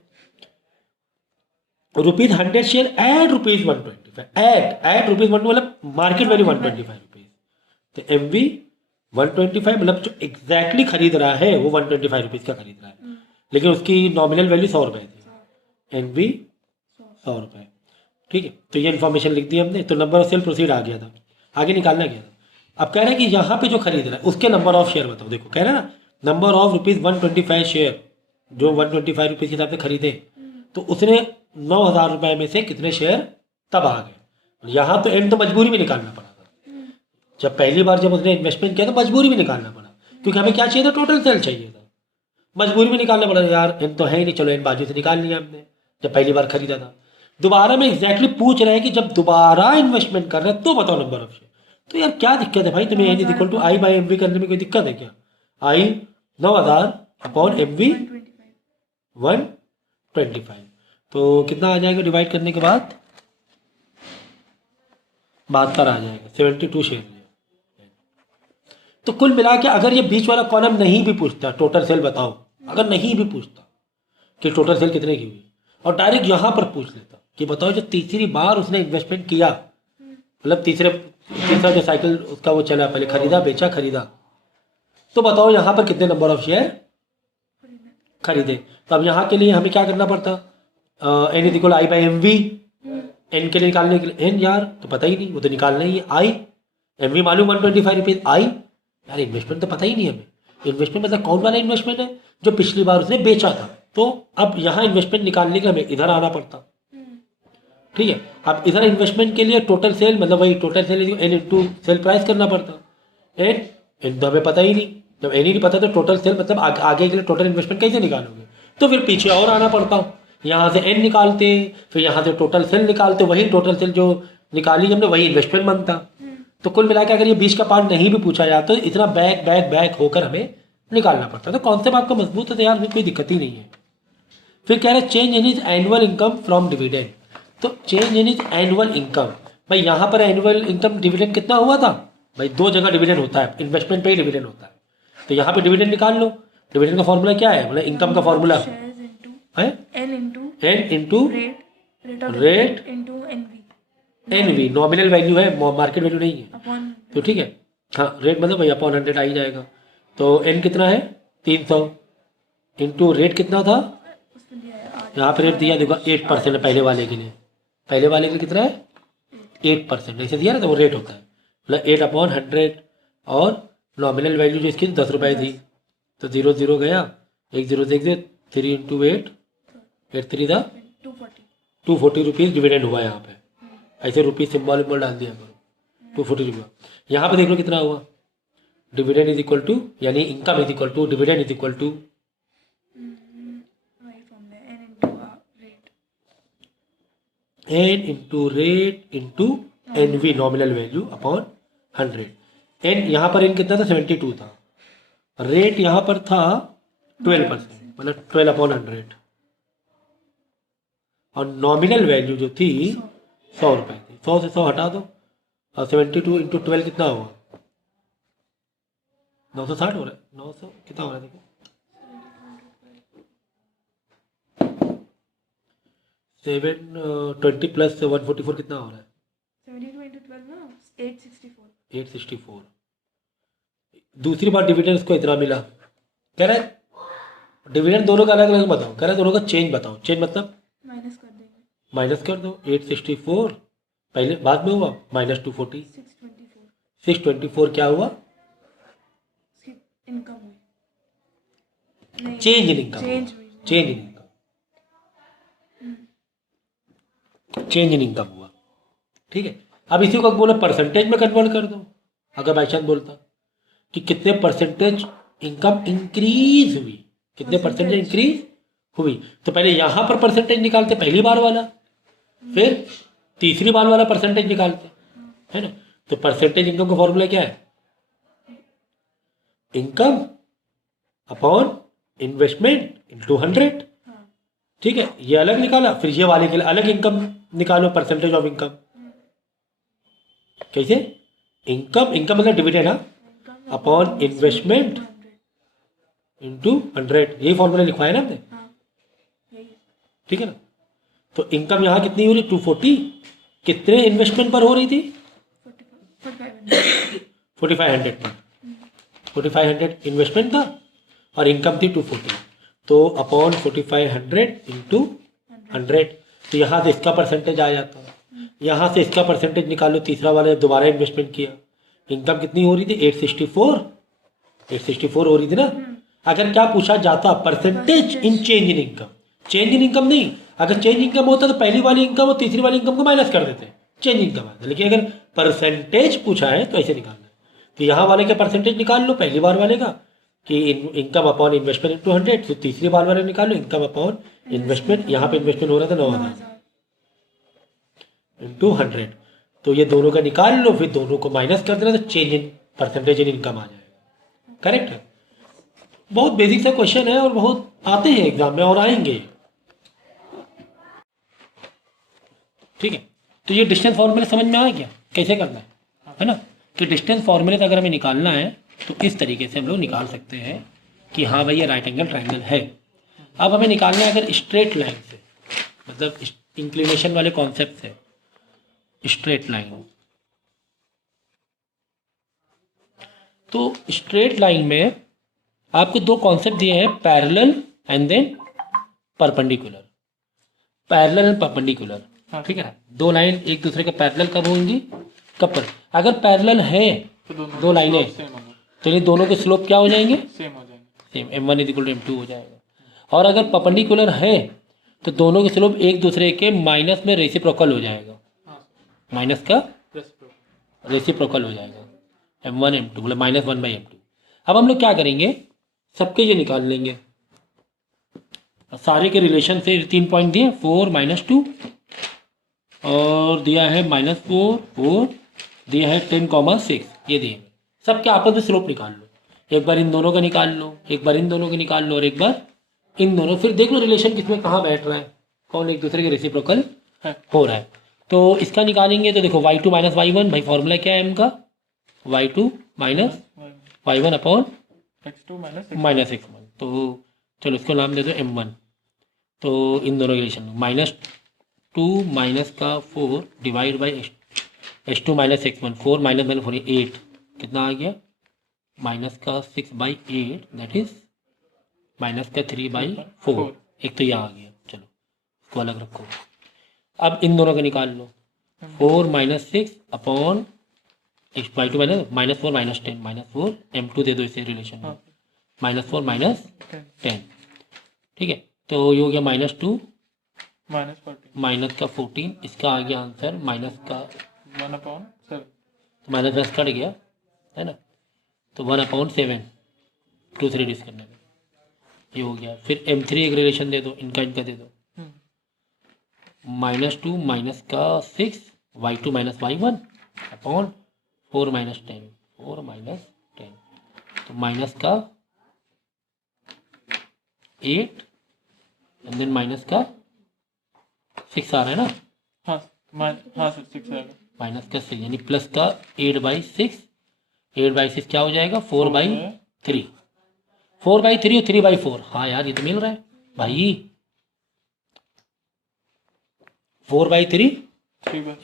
₹100 शेयर एट ₹125, एट ₹120 मतलब मार्केट वैल्यू 125 रुपीज़। तो MV 125 मतलब जो एग्जैक्टली खरीद रहा है वो 125 रुपीज़ का खरीद रहा है, लेकिन उसकी नॉमिनल वैल्यू 100 रुपये थी। NV 100 रुपये, ठीक है। तो ये इन्फॉर्मेशन लिख दी हमने। तो नंबर ऑफ सेल प्रोसीड आ गया था, आगे निकालना गया था। अब कह रहे हैं कि यहाँ पे जो खरीद रहा है उसके नंबर ऑफ शेयर बताओ। देखो कह रहे हैं ना नंबर ऑफ ₹125 शेयर, जो 125 रुपीज़ के हिसाब से खरीदे, तो उसने 9,000 रुपये में से कितने शेयर तब आ गए। यहाँ तो एंड तो मजबूरी में निकालना पड़ा था, जब पहली बार जब उसने इन्वेस्टमेंट किया तो मजबूरी में निकालना पड़ा, क्योंकि हमें क्या चाहिए था, टोटल सेल चाहिए था। मजबूरी में निकालना पड़ा यार, एंड तो है ही नहीं, चलो एंड बाजू से निकाल लिया हमने जब पहली बार खरीदा था। दोबारा में एग्जैक्टली पूछ रहे हैं कि जब दोबारा इन्वेस्टमेंट कर रहे हैं तो बताओ नंबर ऑफ शेयर। तो यार क्या दिक्कत है भाई, तुम्हें N equal to I by MV करने में कोई दिक्कत है क्या? I 9,000 अपॉन MV 125, तो कितना आ जाएगा डिवाइड करने के बाद? 72 आ जाएगा, 72 शेयर। तो कुल मिला के अगर ये बीच वाला कॉलम नहीं भी पूछता टोटल सेल बताओ, अगर नहीं भी पूछता कि टोटल सेल कितने की हुई, और डायरेक्ट यहाँ पर पूछ लेता कि बताओ जो तीसरी बार उसने इन्वेस्टमेंट किया, मतलब तीसरा जो साइकिल उसका वो चला, पहले खरीदा बेचा खरीदा, तो बताओ यहाँ पर कितने नंबर ऑफ शेयर खरीदे। तो अब यहाँ के लिए हमें क्या करना पड़ता, N is equal I by MV। N के लिए निकालने के लिए एन यार तो पता ही नहीं, वो तो निकालना ही है। I MV मालूम 125 रुपीज़, I यार इन्वेस्टमेंट तो पता ही नहीं हमें। इन्वेस्टमेंट मतलब कौन वाला इन्वेस्टमेंट है, जो पिछली बार उसने बेचा था। तो अब यहाँ इन्वेस्टमेंट निकालने के लिए हमें इधर आना पड़ता, ठीक है। अब इधर इन्वेस्टमेंट के लिए टोटल सेल मतलब वही total sale N into sale price करना पड़ता। एन तो हमें पता ही नहीं, जब एन ही नहीं पता तो टोटल सेल मतलब आगे के लिए टोटल इन्वेस्टमेंट कैसे निकालोगे? तो फिर पीछे और आना पड़ता, यहाँ से एन निकालते, फिर यहाँ से टोटल सेल निकालते, वही टोटल सेल जो निकाली हमने वही इन्वेस्टमेंट बनता। तो कुल मिला के अगर ये 20 का पार्ट नहीं भी पूछा जाता तो इतना बैक होकर हमें निकालना पड़ता। तो कॉन्सेप्ट आपका मजबूत है, तो यार कोई दिक्कत ही नहीं है। फिर कह रहे change in is annual income from dividend. तो change in is annual income, भाई यहाँ पर एनुअल इनकम डिविडेंड कितना हुआ था? भाई दो जगह डिविडेंड होता है, इन्वेस्टमेंट पे ही डिविडेंड होता है। तो यहाँ पे डिविडेंड निकाल लो। डिविडेंड का फॉर्मूला क्या है, मतलब इनकम का फॉर्मूला है N into rate NV, nominal value है, मार्केट वैल्यू नहीं है। तो ठीक है, हाँ रेट मतलब भाई अपॉन 100 आ ही जाएगा। तो N कितना है 300 इंटू रेट कितना था, यहाँ पे रेट दिया देखो 8% है पहले वाले के लिए। पहले वाले के लिए कितना है 8%, ऐसे दिया ना, तो वो रेट होता है मतलब 8/100। और नॉमिनल वैल्यू जो इसकी 10 रुपये थी, तो 0 0 गया, 1 0 से 1 0, 3 इंटू 8 3 था 240 रुपीज़ डिविडेंड हुआ यहाँ पे। ऐसे रुपीज़ सिम्बॉल डाल दिया करो, 240 रुपये। यहाँ पे देख लो कितना हुआ, डिविडेंड इज इक्वल टू यानी income is equal to dividend is equal to N into rate into NV nominal value upon 100। N यहाँ पर N कितना था 72 था, रेट यहाँ पर था 12% मतलब 12/100, और नॉमिनल वैल्यू जो थी 100 रुपये थी। 100 से 100 हटा दो, और 72 इंटू 12 कितना हुआ 960 हो रहा है। 900 कितना हो रहा है देखो, 720 प्लस 144 कितना हो रहा है 864। दूसरी बार डिविडेंड को इतना मिला, कह रहा है डिविडेंड दोनों का अलग अलग बताओ, कह रहा है दोनों का चेंज बताओ। चेंज मतलब माइनस कर दो, 864 पहले बाद में हुआ माइनस 240, 624 क्या हुआ change in income, change in income हुआ, ठीक है। अब इसी को बोला परसेंटेज में कन्वर्ट कर दो। अगर बाई चांस बोलता कि कितने परसेंटेज इनकम इंक्रीज हुई, कितने परसेंटेज इंक्रीज हुई, तो पहले यहाँ पर परसेंटेज निकालते पहली बार वाला, फिर तीसरी बार वाला परसेंटेज निकालते, है ना। तो परसेंटेज इनकम का फॉर्मूला क्या है, इनकम अपॉन इन्वेस्टमेंट इंटू 100, ठीक है। ये अलग निकाला, फिर ये वाले के लिए अलग इनकम निकालो, परसेंटेज ऑफ इनकम। कैसे, इनकम मतलब डिविडेंड अपॉन इन्वेस्टमेंट इंटू 100, यही फॉर्मूला लिखवाया ना आपने, हाँ यही ठीक है ना। तो इनकम यहाँ कितनी हो रही 240, कितने इन्वेस्टमेंट पर हो रही थी 4500 पर, 4500 इन्वेस्टमेंट था और इनकम थी 240, तो अपॉन 4500 इंटू 100, तो यहाँ से इसका परसेंटेज आ जाता है, यहाँ से इसका परसेंटेज निकालो, तीसरा वाले दोबारा इन्वेस्टमेंट किया, इनकम कितनी हो रही थी 864 हो रही थी ना। अगर क्या पूछा जाता percentage in change in income, change in income नहीं, अगर चेंज इनकम होता तो पहली वाली इनकम और तीसरी वाली इनकम को माइनस कर देते, चेंज इनकम आता, लेकिन अगर परसेंटेज पूछा है तो ऐसे निकालना है। तो यहाँ वाले के परसेंटेज निकाल लो, पहली बार वाले का कि इनकम अपॉन इन्वेस्टमेंट इंटू 100, तो तीसरी बार वाले निकाल लो इनकम अपॉन इन्वेस्टमेंट, यहाँ पे इन्वेस्टमेंट हो रहा था 9000 इंटू 100, तो ये दोनों का निकाल लो, फिर दोनों को माइनस कर देना, तो change in percentage in income आ जाएगा। करेक्ट है, बहुत बेसिक सा क्वेश्चन है और बहुत आते हैं एग्जाम में और आएंगे, ठीक है। तो ये डिस्टेंस फॉर्मूले समझ में आ गया कैसे करना है ना, कि डिस्टेंस फॉर्मूले से अगर हमें निकालना है तो इस तरीके से हम लोग निकाल सकते हैं कि हाँ भाई ये राइट एंगल ट्रायंगल है। अब हमें निकालना है अगर स्ट्रेट लाइन से, मतलब इंक्लिनेशन वाले कॉन्सेप्ट से, स्ट्रेट लाइन, तो स्ट्रेट लाइन में आपको दो कॉन्सेप्ट दिए हैं, parallel and then perpendicular, parallel and perpendicular, ठीक है। दो लाइन एक दूसरे के पैरेलल कब होंगी, कब पर, अगर पैरेलल है दो लाइनें तो ये दोनों के स्लोप क्या हो जाएंगे, सेम हो जाएंगे, same, m1 equal to m2 हो जाएगा। और अगर परपेंडिकुलर है तो दोनों के स्लोप एक दूसरे के माइनस में रेसिप्रोकल हो जाएगा, माइनस का रेसिप्रोकल हो जाएगा, m1 m2 मतलब -1/m2। अब हम लोग क्या करेंगे, सबके ये निकाल लेंगे, सारे के रिलेशन से 3 पॉइंट दिए, 4 -2 और दिया है -4 4, दिया है 10,6, ये दिए, सबके आपस में स्लोप निकाल लो, एक बार इन दोनों का निकाल लो, एक बार इन दोनों का निकाल लो और एक बार इन दोनों, फिर देख लो रिलेशन किसमें कहाँ बैठ रहा है, कौन एक दूसरे के रेसिप्रोकल हो रहा है। तो इसका निकालेंगे तो देखो y2 - y1, भाई फॉर्मूला क्या है m का, y2 - y1 upon x2 -x1, तो चलो इसको नाम दे दो m1, तो इन दोनों के relation -2 -4 divide by h2 - x1, 4 - 4 8, कितना आ गया -6/8, दैट इज -3/4, एक तो यह आ गया, चलो इसको अलग रखो। अब इन दोनों का निकाल लो, 4 - 6 अपॉन y2 -4 -10 -4, m2 दे दो इसे रिलेशन में, -4 -10, ठीक है। तो ये हो गया -2 -14, इसका आ गया आंसर -1/7, -10 कट गया है ना, तो 1/7 2 से रिड्यूस करने में ये हो गया। फिर m3 एक रिलेशन दे दो, इनका दे दो, -2 -6 y2 - y1 अपॉन 4 - 10 तो -8 एंड देन -6 आ रहा है ना, हाँ सर 6 आएगा, -6 यानी +8/6, 8/6 क्या हो जाएगा 4/3, 4/3 और 3/4, हाँ यार ये तो मिल रहा है भाई, 4/3,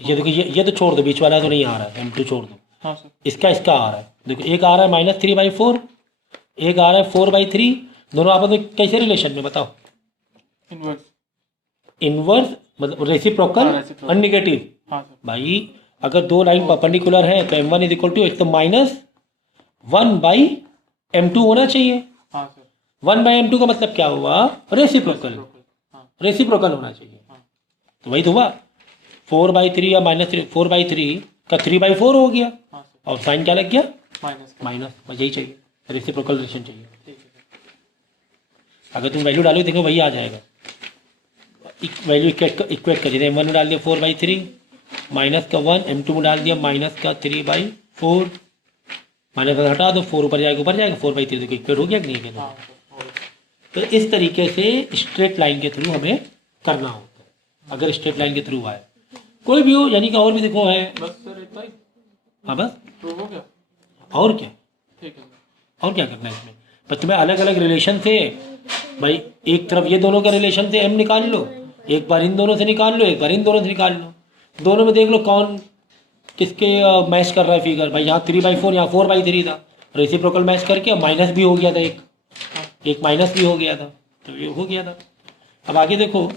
ये देखो ये तो छोड़ दो, बीच वाला तो नहीं आ रहा है, m2 छोड़ दो, हाँ सर, इसका आ रहा है, देखो एक आ रहा है -3/4, एक आ रहा है 4/3, दोनों आपस में कैसे रिलेशन में बताओ, इनवर्स मतलब रेसिप्रोकल और निगेटिव, हाँ सर, भाई अगर दो लाइन परपेंडिकुलर है तो m1 = एक तो -1/m2 होना चाहिए, हाँ सर, 1/m2 का मतलब क्या हुआ, रेसिप्रोकल, हाँ रेसिप्रोकल होना चाहिए, तो वही तो हुआ, 4/3 या -4/3 का 3/4 हो गया, हाँ सर, और साइन क्या लग गया माइनस, बस यही चाहिए, रेसिप्रोकल रिलेशन चाहिए। ठीक है सर, अगर तुम वैल्यू डालो देखो वही आ जाएगा, वैल्यू इक्वेट कर दिया, m1 में डाल दिया 4/3, -1, m2 में डाल दिया -3/4, माइनस हटा दो, 4 ऊपर जाएगा 4/3, देखो इक्वेट हो गया कि नहीं किया, हाँ सर, हो गया। तो इस तरीके से स्ट्रेट लाइन के थ्रू हमें करना होता है, अगर स्ट्रेट लाइन के थ्रू आए कोई भी हो, यानी कि और भी देखो है, बस सर इतना ही, हाँ बस, तो हो गया, और क्या, ठीक है। और क्या करना है इसमें। पर तुम्हें अलग अलग रिलेशन से भाई, एक तरफ ये दोनों के रिलेशन से m निकाल लो, एक बार इन दोनों से निकाल लो, एक बार इन दोनों से निकाल लो, दोनों में देख लो कौन किसके मैच कर रहा है फिगर। भाई यहाँ 3/4, यहाँ 4/3 था, रेसिप्रोकल मैच करके माइनस भी हो गया था, एक माइनस भी हो गया था, तो ये हो गया था। अब आगे देखो,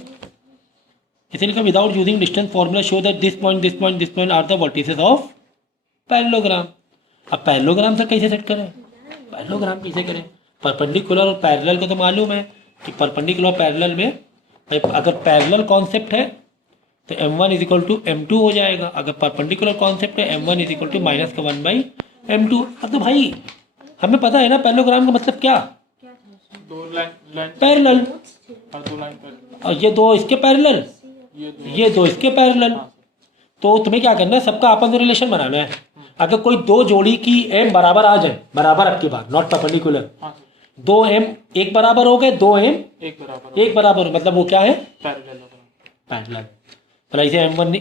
इसे लिखा without using distance formula show that this point are the vertices of parallelogram. अब पैरेललोग्राम सर कैसे सेट करें, पैरेललोग्राम कैसे करें, परपेंडिकुलर और पैरेलल का तो मालूम है कि परपेंडिकुलर और पैरेलल में भाई अगर पैरेलल कॉन्सेप्ट है तो m1 is equal to m2 हो जाएगा, अगर परपेंडिकुलर कॉन्सेप्ट है m1 is equal to minus का 1/m2। अब तो भाई हमें पता है ना पैरेललोग्राम का मतलब क्या, दो लाइन पैरेलल, और दो लाइन पर, और ये दो इसके पैरेलल, ये दो इसके पैरेलल। तो तुम्हें क्या करना है, सबका आपस में रिलेशन बनाना है। अगर कोई दो जोड़ी की m बराबर आ जाए, बराबर आपकी बात, नॉट परपेंडिकुलर, हाँ दो m एक बराबर हो गए, दो m एक बराबर, एक बराबर हो, मतलब वो क्या है, पैरेलल होगा। पैरेलल। तो ऐसे m1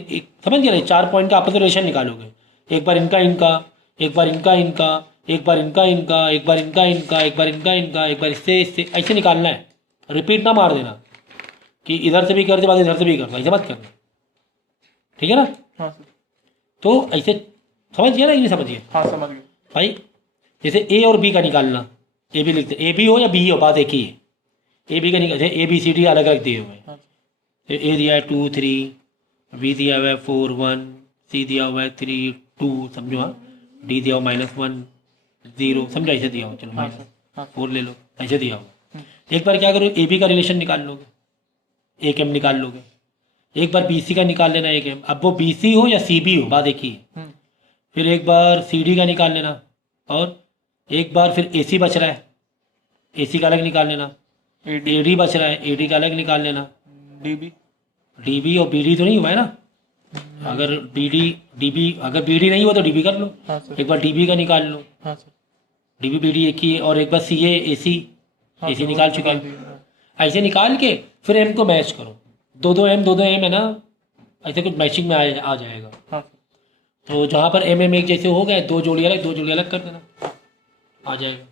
समझ गया ना, 4 पॉइंट का आपस में रिलेशन निकालोगे, एक बार इनका इनका, एक बार इनका इनका, एक बार इनका इनका, एक बार इनका इनका, एक बार इनका इनका, एक बार इससे इससे, ऐसे निकालना है। रिपीट ना मार देना कि इधर से भी कर दे बाद इधर से भी कर दो, ऐसे मत करना, ठीक है ना। हाँ सर, तो ऐसे समझ गया ना, ये समझिए हाँ समझ गए। भाई। जैसे ए और बी का निकालना, ए भी लिखते, ए बी हो या बी हो, बात एक ही है। ए बी का निकाल, ए बी सी डी अलग अलग दिए हुए हैं, हाँ ए दिया है 2 3, बी दिया हुआ है 4 1, सी दिया हुआ है 3 2, समझो, हाँ, डी दिया हुआ -1 0, समझो, ऐसे दिया हुआ, चलो हाँ सर, हाँ -4 ले लो, ऐसे दिया हुआ। एक बार क्या करो, ए बी का रिलेशन निकाल लोगे, एक एम निकाल लोगे, एक बार बी सी का निकाल लेना एक एम, अब वो बी सी हो या सी बी हो, बात एक ही है। फिर एक बार सी डी का निकाल लेना, और एक बार फिर ए सी बच रहा है, ए सी का अलग निकाल लेना, ए डी बच रहा है, ए डी का अलग निकाल लेना, डीबी, डी बी और बी डी तो नहीं हुआ है ना, अगर बी डी अगर बी डी नहीं हुआ तो डी बी कर लो, हाँ सर, एक बार डी बी का निकाल लो, हाँ sir, D B B D एक ही है, और एक बार सी ए सी, हाँ ए सी सर, निकाल वो चुके हैं। दिए, हाँ। ऐसे निकाल के फिर एम को मैच करो, दो एम है ना, ऐसे कुछ मैचिंग में आ जाएगा। हाँ सर, तो जहाँ पर एम एक जैसे हो गए, दो जोड़ी अलग कर देना, आ जाएगा।